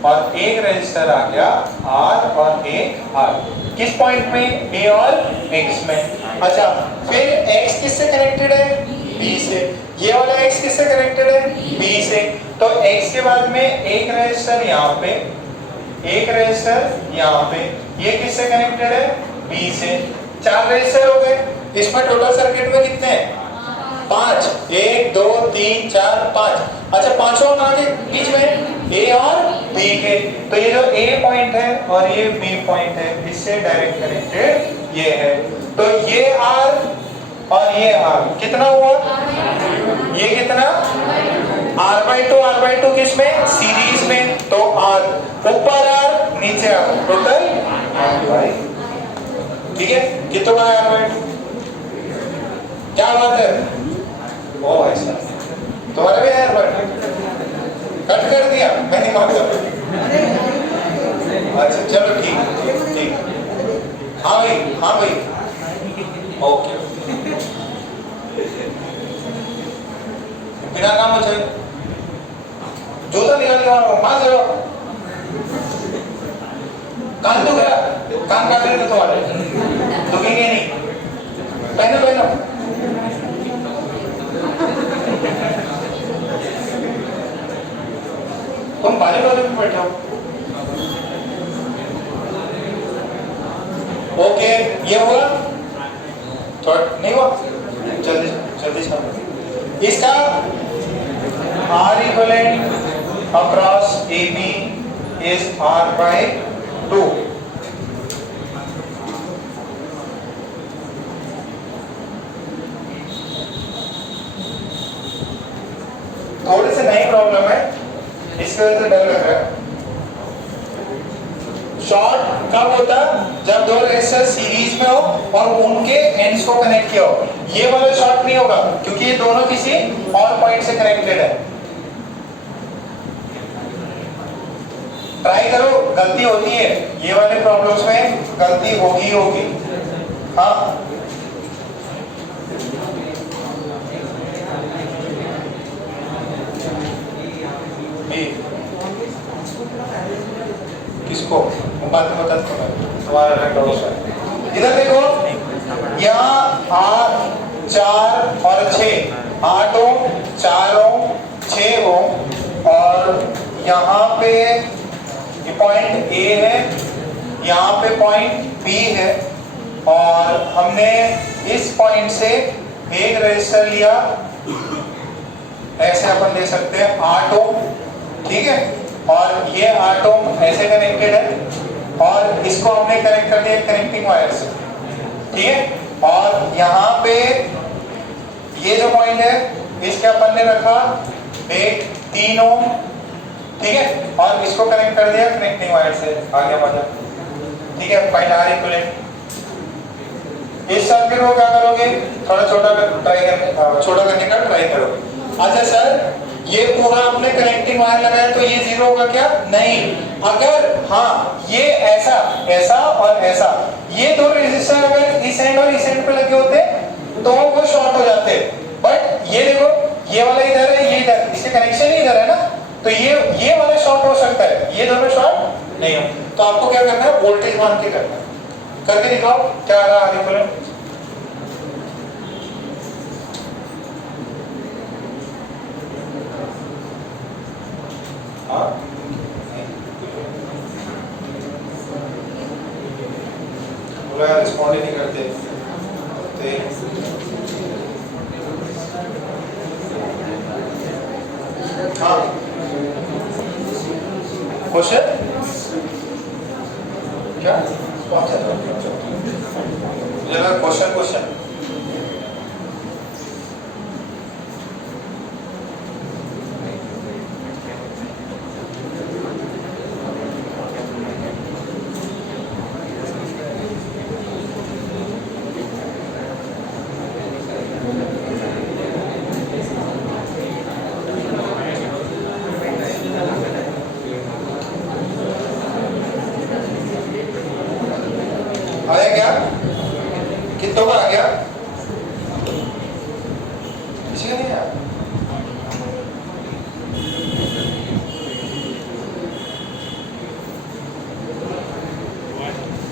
और एक रेजिस्टर आ गया R और एक R, किस पॉइंट में, A और X में। अच्छा फिर X किससे कनेक्टेड है, B से, ये वाला X किससे कनेक्टेड है, B से, तो X के बाद में एक रेजिस्टर यहाँ पे, एक रेजिस्टर यहाँ पे, ये किससे कनेक्टेड है, B से, 4 रेजिस्टर हो गए। इसमें टोटल सर्किट में कितने हैं, 5, 1 2 3 4 5। अच्छा पांचों आगे बीच में A और B के, तो ये जो A पॉइंट है और ये B पॉइंट है इससे डायरेक्ट कनेक्टेड ये है, तो ये R और ये R कितना हुआ, ये कितना, R/2 किस में, सीरीज में, तो R ऊपर R नीचे R, टोटल R/, ठीक है, कितना है R/2, क्या बात है, ओ ऐसा तुम्हारा भी है R/2, कट कर दिया, मैं नहीं मानता। अच्छा चलो ठीक ठीक, हाँ भाई, हाँ भाई, ओके, बिना काम हो चाहिए, जूता निकाल के वहां से कान तो गया, कान काट रहे थे तुम्हारे, दुखेंगे नहीं, पहनो पहनो, तुम बाजू बाजू में बैठे हो, ओके, ये हुआ, थोड़ा नहीं हुआ, जल्दी जल्दी चलो, इसका R equivalent across AB is R/2। थोड़ी सी नई प्रॉब्लम है, इसकी वजह से डर लग रहा है। शॉर्ट कब होता है, जब दो रेजिस्टर सीरीज में हो और उनके एंड्स को कनेक्ट किया हो, ये वाला शॉर्ट नहीं होगा क्योंकि ये दोनों किसी और पॉइंट से कनेक्टेड है। ट्राई करो, गलती होती है, ये वाले प्रॉब्लम्स में गलती होगी, हाँ किसको बात में बता, तुम्हारा रेकॉर्ड है, इधर देखो, यहाँ 8 4 और 6, 8 ओम 4 ओम 6 ओम, और यहाँ पे ये पॉइंट A है, यहाँ पे पॉइंट B है, और हमने इस पॉइंट से एक रेजिस्टर लिया, ऐसे अपन ले सकते हैं 8 ओम, ठीक है, और ये 8 ओम ऐसे कनेक्टेड है और इसको हमने कनेक्ट कर दिया कनेक्टिंग वायर से, ठीक है, और यहाँ पे ये जो पॉइंट है इसके अपन ने रखा एक 3 ओम, ठीक है, और इसको कनेक्ट कर दिया कनेक्टिंग वायर से, आगे बढ़ा, ठीक है, पॉइंट R इक्विवेलेंट। इस सर्किट को क्या करोगे, थोड़ा छोटा करने का ट्राई करो। अच्छा सर ये पूरा आपने कनेक्टिंग वायर लगाया तो ये 0 होगा क्या, नहीं, अगर हाँ ये ऐसा ऐसा और ऐसा, ये दो रेजिस्टर अगर इस एंड और इस एंड पे लगे होते तो वो शॉर्ट हो जाते, बट ये देखो ये वाला इधर है, ये इधर, इसके कनेक्शन ही इधर है ना, तो ये वाला शॉर्ट हो सकता है, ये दोनों शॉर्ट नहीं हो, तो आपको क्या करना है, वोल्टेज मान के करना है, करके दिखाओ क्या आ रहा है R इक्विवेलेंट। बोला रिस्पॉन्ड ही नहीं करते, हाँ क्वेश्चन क्या बहुत ज्यादा क्वेश्चन आया क्या? कितनों का आ गया? किसी का नहीं आया?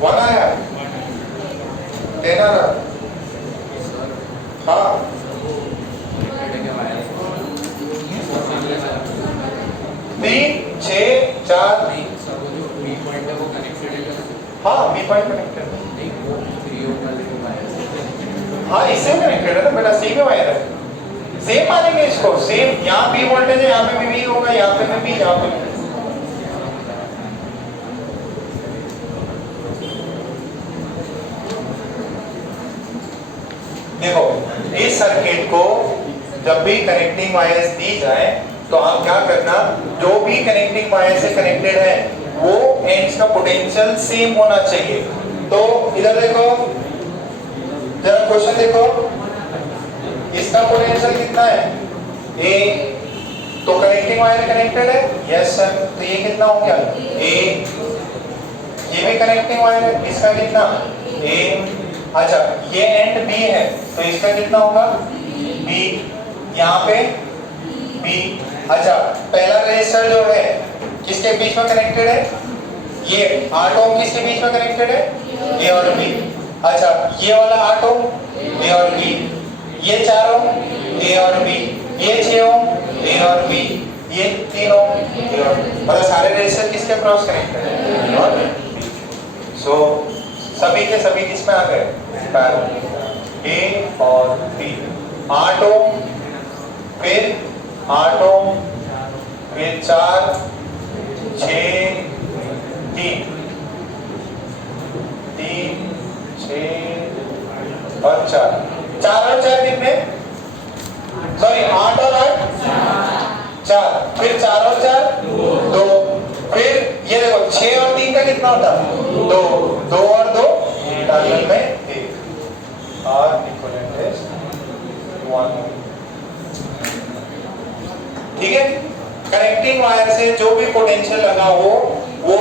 वन आया? 10 आ रहा? हाँ तीन छः चार हाँ बी पॉइंट कनेक्टेड हाँ इससे कनेक्टेड है ना बेटा सी में वायर है सेम मानेंगे इसको सेम यहाँ बी वोल्टेज है यहाँ पे भी बी होगा यहाँ पे भी बी यहाँ पे भी देखो इस सर्किट को जब भी कनेक्टिंग वायर्स दी जाए तो आप क्या करना जो भी कनेक्टिंग वायर से कनेक्टेड है वो एंड्स का पोटेंशियल सेम होना चाहिए तो इधर देखो जरा क्वेश्चन देखो इसका पोटेंशियल कितना है ए तो कनेक्टिंग वायर कनेक्टेड है यस सर तो ये कितना हो गया ए ये भी कनेक्टिंग वायर है इसका कितना ए अच्छा ये एंड बी है तो इसका कितना होगा बी यहाँ पे बी अच्छा पहला रेजिस्टर जो है किसके बीच में कनेक्टेड है ये 8 ओम किसके बीच में कनेक्टेड है ए और बी अच्छा ये वाला 8 ओम ए और बी ये 4 ओम ए और बी ये 6 ओम ए और बी ये 3 ओम ए और बी मतलब सारे रेजिस्टर किसके क्रॉस कनेक्टेड है और सो सभी के सभी किसमें आ गए पैरेलल ए और बी 8 ओम फिर 8 ओम फिर 4 6 3 6 और 4 4 और 4 कितने सॉरी 8 और 8 4 फिर 4 और 4 2 फिर ये देखो 6 और 3 का कितना होता 2 2 और 2 पैरेलल में 1 और इक्विवेलेंट इज 1 ठीक है कनेक्टिंग वायर से जो भी पोटेंशियल लगा हो वो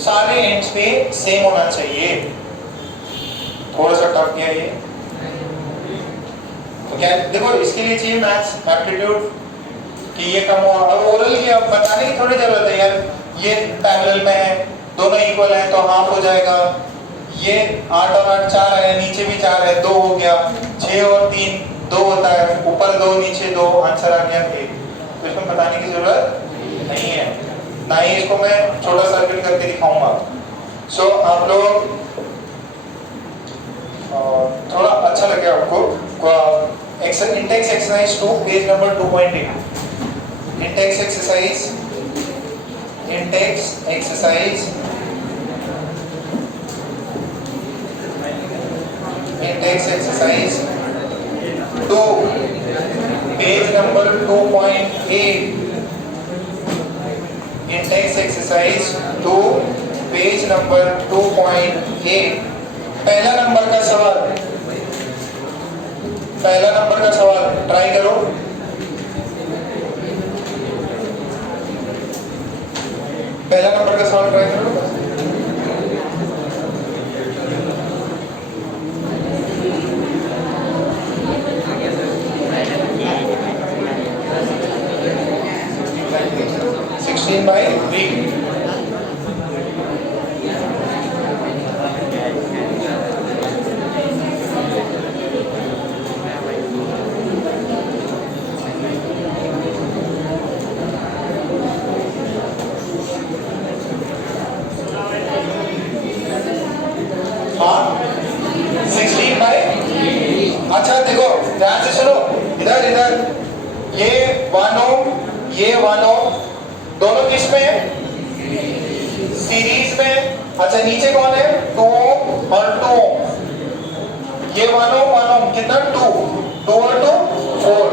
सारे एंड्स पे सेम होना चाहिए थोड़ा सा टफ किया ये तो क्या देखो इसके लिए चाहिए मैथ्स एप्टीट्यूड कि ये कम हुआ अब ओरल की अब बताने की थोड़ी जरूरत है यार ये पैरेलल में है दोनों इक्वल है तो हाफ हो जाएगा ये 8 और 8 4 है नीचे भी 4 है 2 हो गया 6 और 3 2 होता है ऊपर 2 नीचे 2 आंसर आ गया 1 तो इसमें बताने की जरूरत नहीं है ना ही इसको मैं छोटा सर्किट करके दिखाऊंगा सो आप लोग थोड़ा अच्छा लगे आपको Intex exercise 2 page number 2.8 Intex exercise 2 page number 2.8 index exercise 2 page number 2.8 पहला नंबर का सवाल ट्राई करो पहला नंबर का सवाल ट्राई करो 16/3 अच्छा देखो ध्यान से सुनो इधर ये 1 ओम ये 1 ओम दोनों किस में है सीरीज में अच्छा नीचे कौन है? 2 और 2, ये 1 ओम कितना? 2 और 2 4,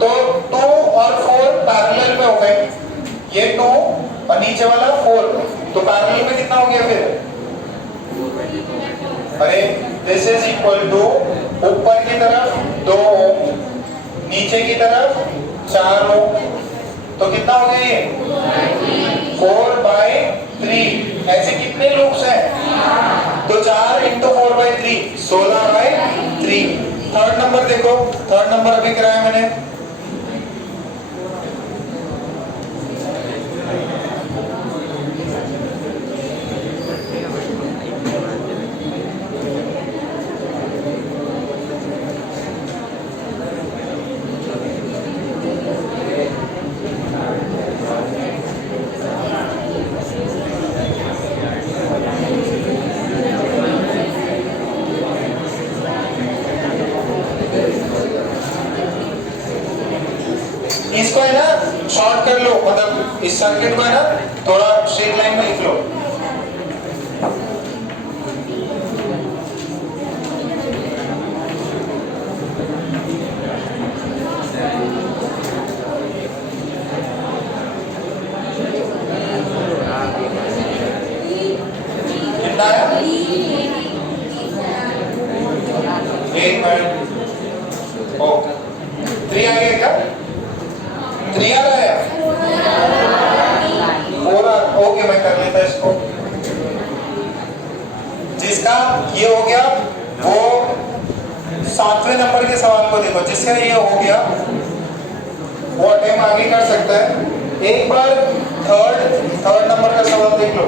तो 2 और 4 पैरेलल में हो गए, ये 2 और नीचे वाला 4, तो पैरेलल में कितना हो गया फिर? अरे दिस इज इक्वल टू ऊपर की तरफ 2 ओम, नीचे की तरफ 4 ओम, तो कितना हो गया ये? 4/3। ऐसे कितने लूप्स हैं? तो 4 इंटू 4/3 16/3। थर्ड नंबर देखो, थर्ड नंबर अभी कराया मैंने, इसको है ना शॉर्ट कर लो, मतलब इस सर्किट को है ना थोड़ा स्ट्रेट लाइन में लिख लो। कितना आया? 1 मिनट। ओके 3 आ गया क्या? 3 आ रहा है? 4 ओके, मैं कर लेता इसको। जिसका ये हो गया वो 7वें नंबर के सवाल को देखो, जिसका ये हो गया वो अटेम्प्ट आगे कर सकता है। एक बार थर्ड नंबर का सवाल देख लो।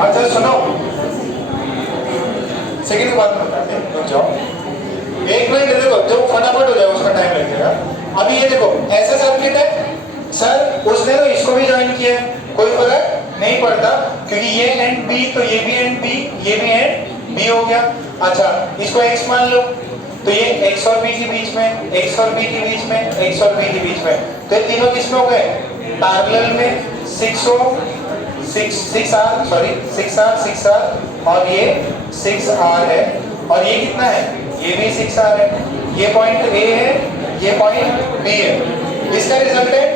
अच्छा सुनो, सेकंड की बात बताते हैं, रुक जाओ 1 मिनट, देखो जो फटाफट हो जाए उसका टाइम लगेगा। अभी ये देखो ऐसा सर्किट है सर, उसने तो इसको भी ज्वाइन किया है, कोई फर्क नहीं पड़ता क्योंकि ये एंड बी, तो ये भी एंड बी, ये भी एंड बी हो गया। अच्छा इसको x मान लो, तो ये x और b के बीच में, x और b के बीच में, x और b के बीच में, तो ये तीनों किस में हो गए? पैरेलल में। 6R और ये 6R है, और ये कितना है? ये भी 6R है। ये पॉइंट A है, ये पॉइंट B है। इसका रिजल्टेंट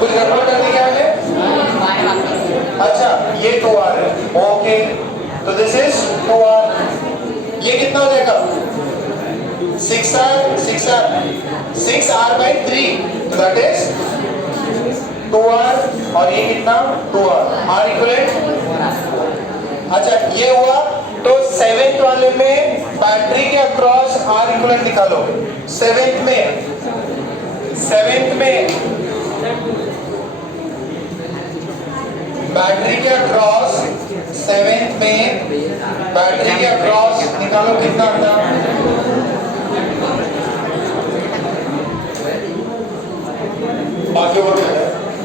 कुछ गड़बड़ करने क्या है? अच्छा ये 2R है, ओके, तो दिस इज 2R। ये कितना हो जाएगा? 6R/3, तो दैट इज 2R, और ये कितना? 2R। R equivalent. अच्छा ये हुआ, तो 7th वाले में बैटरी के अक्रॉस R इक्वलेंट निकालो। 7th में बैटरी के अक्रॉस, 7th में बैटरी के अक्रॉस निकालो, कितना आता? बाकी और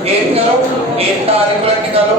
8 करो, 8 का R इक्वलेंट निकालो।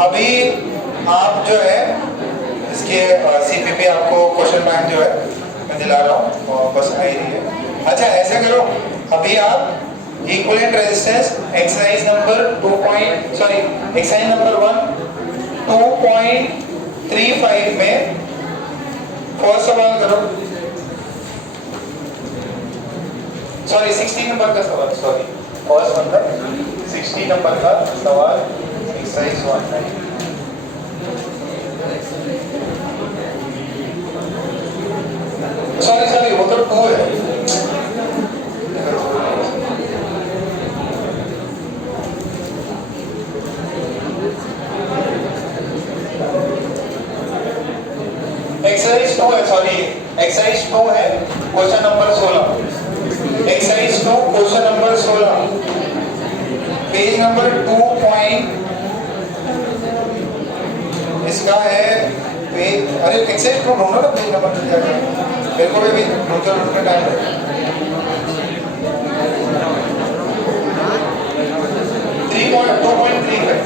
अभी आप जो है इसके सीपीपी आपको क्वेश्चन बैंक जो है मैं दिला रहा हूँ और बस आ ही रही है। अच्छा ऐसा करो, अभी आप इक्विवेलेंट रेजिस्टेंस एक्सरसाइज नंबर 2.35 में फर्स्ट सवाल करो। सॉरी 16 नंबर का सवाल, सॉरी फर्स्ट मतलब 16 नंबर का सवाल एक्सरसाइज 1। सॉरी वो तो 2 है। एक्सरसाइज 2 है, सॉरी एक्सरसाइज 2 है question number 16। Exercise 2 question number 16 page number 2 इसका है पेज। अरे एक्सरसाइज 2 ढूंढो ना, पेज नंबर मेरे को भी ढूंढते टाइम है। 2.35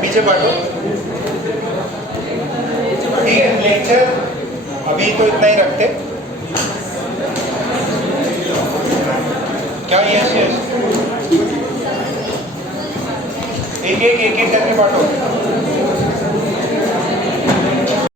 पीछे बांटो। ठीक है, लेक्चर अभी तो इतना ही रखते। क्या यस एक करके बांटो।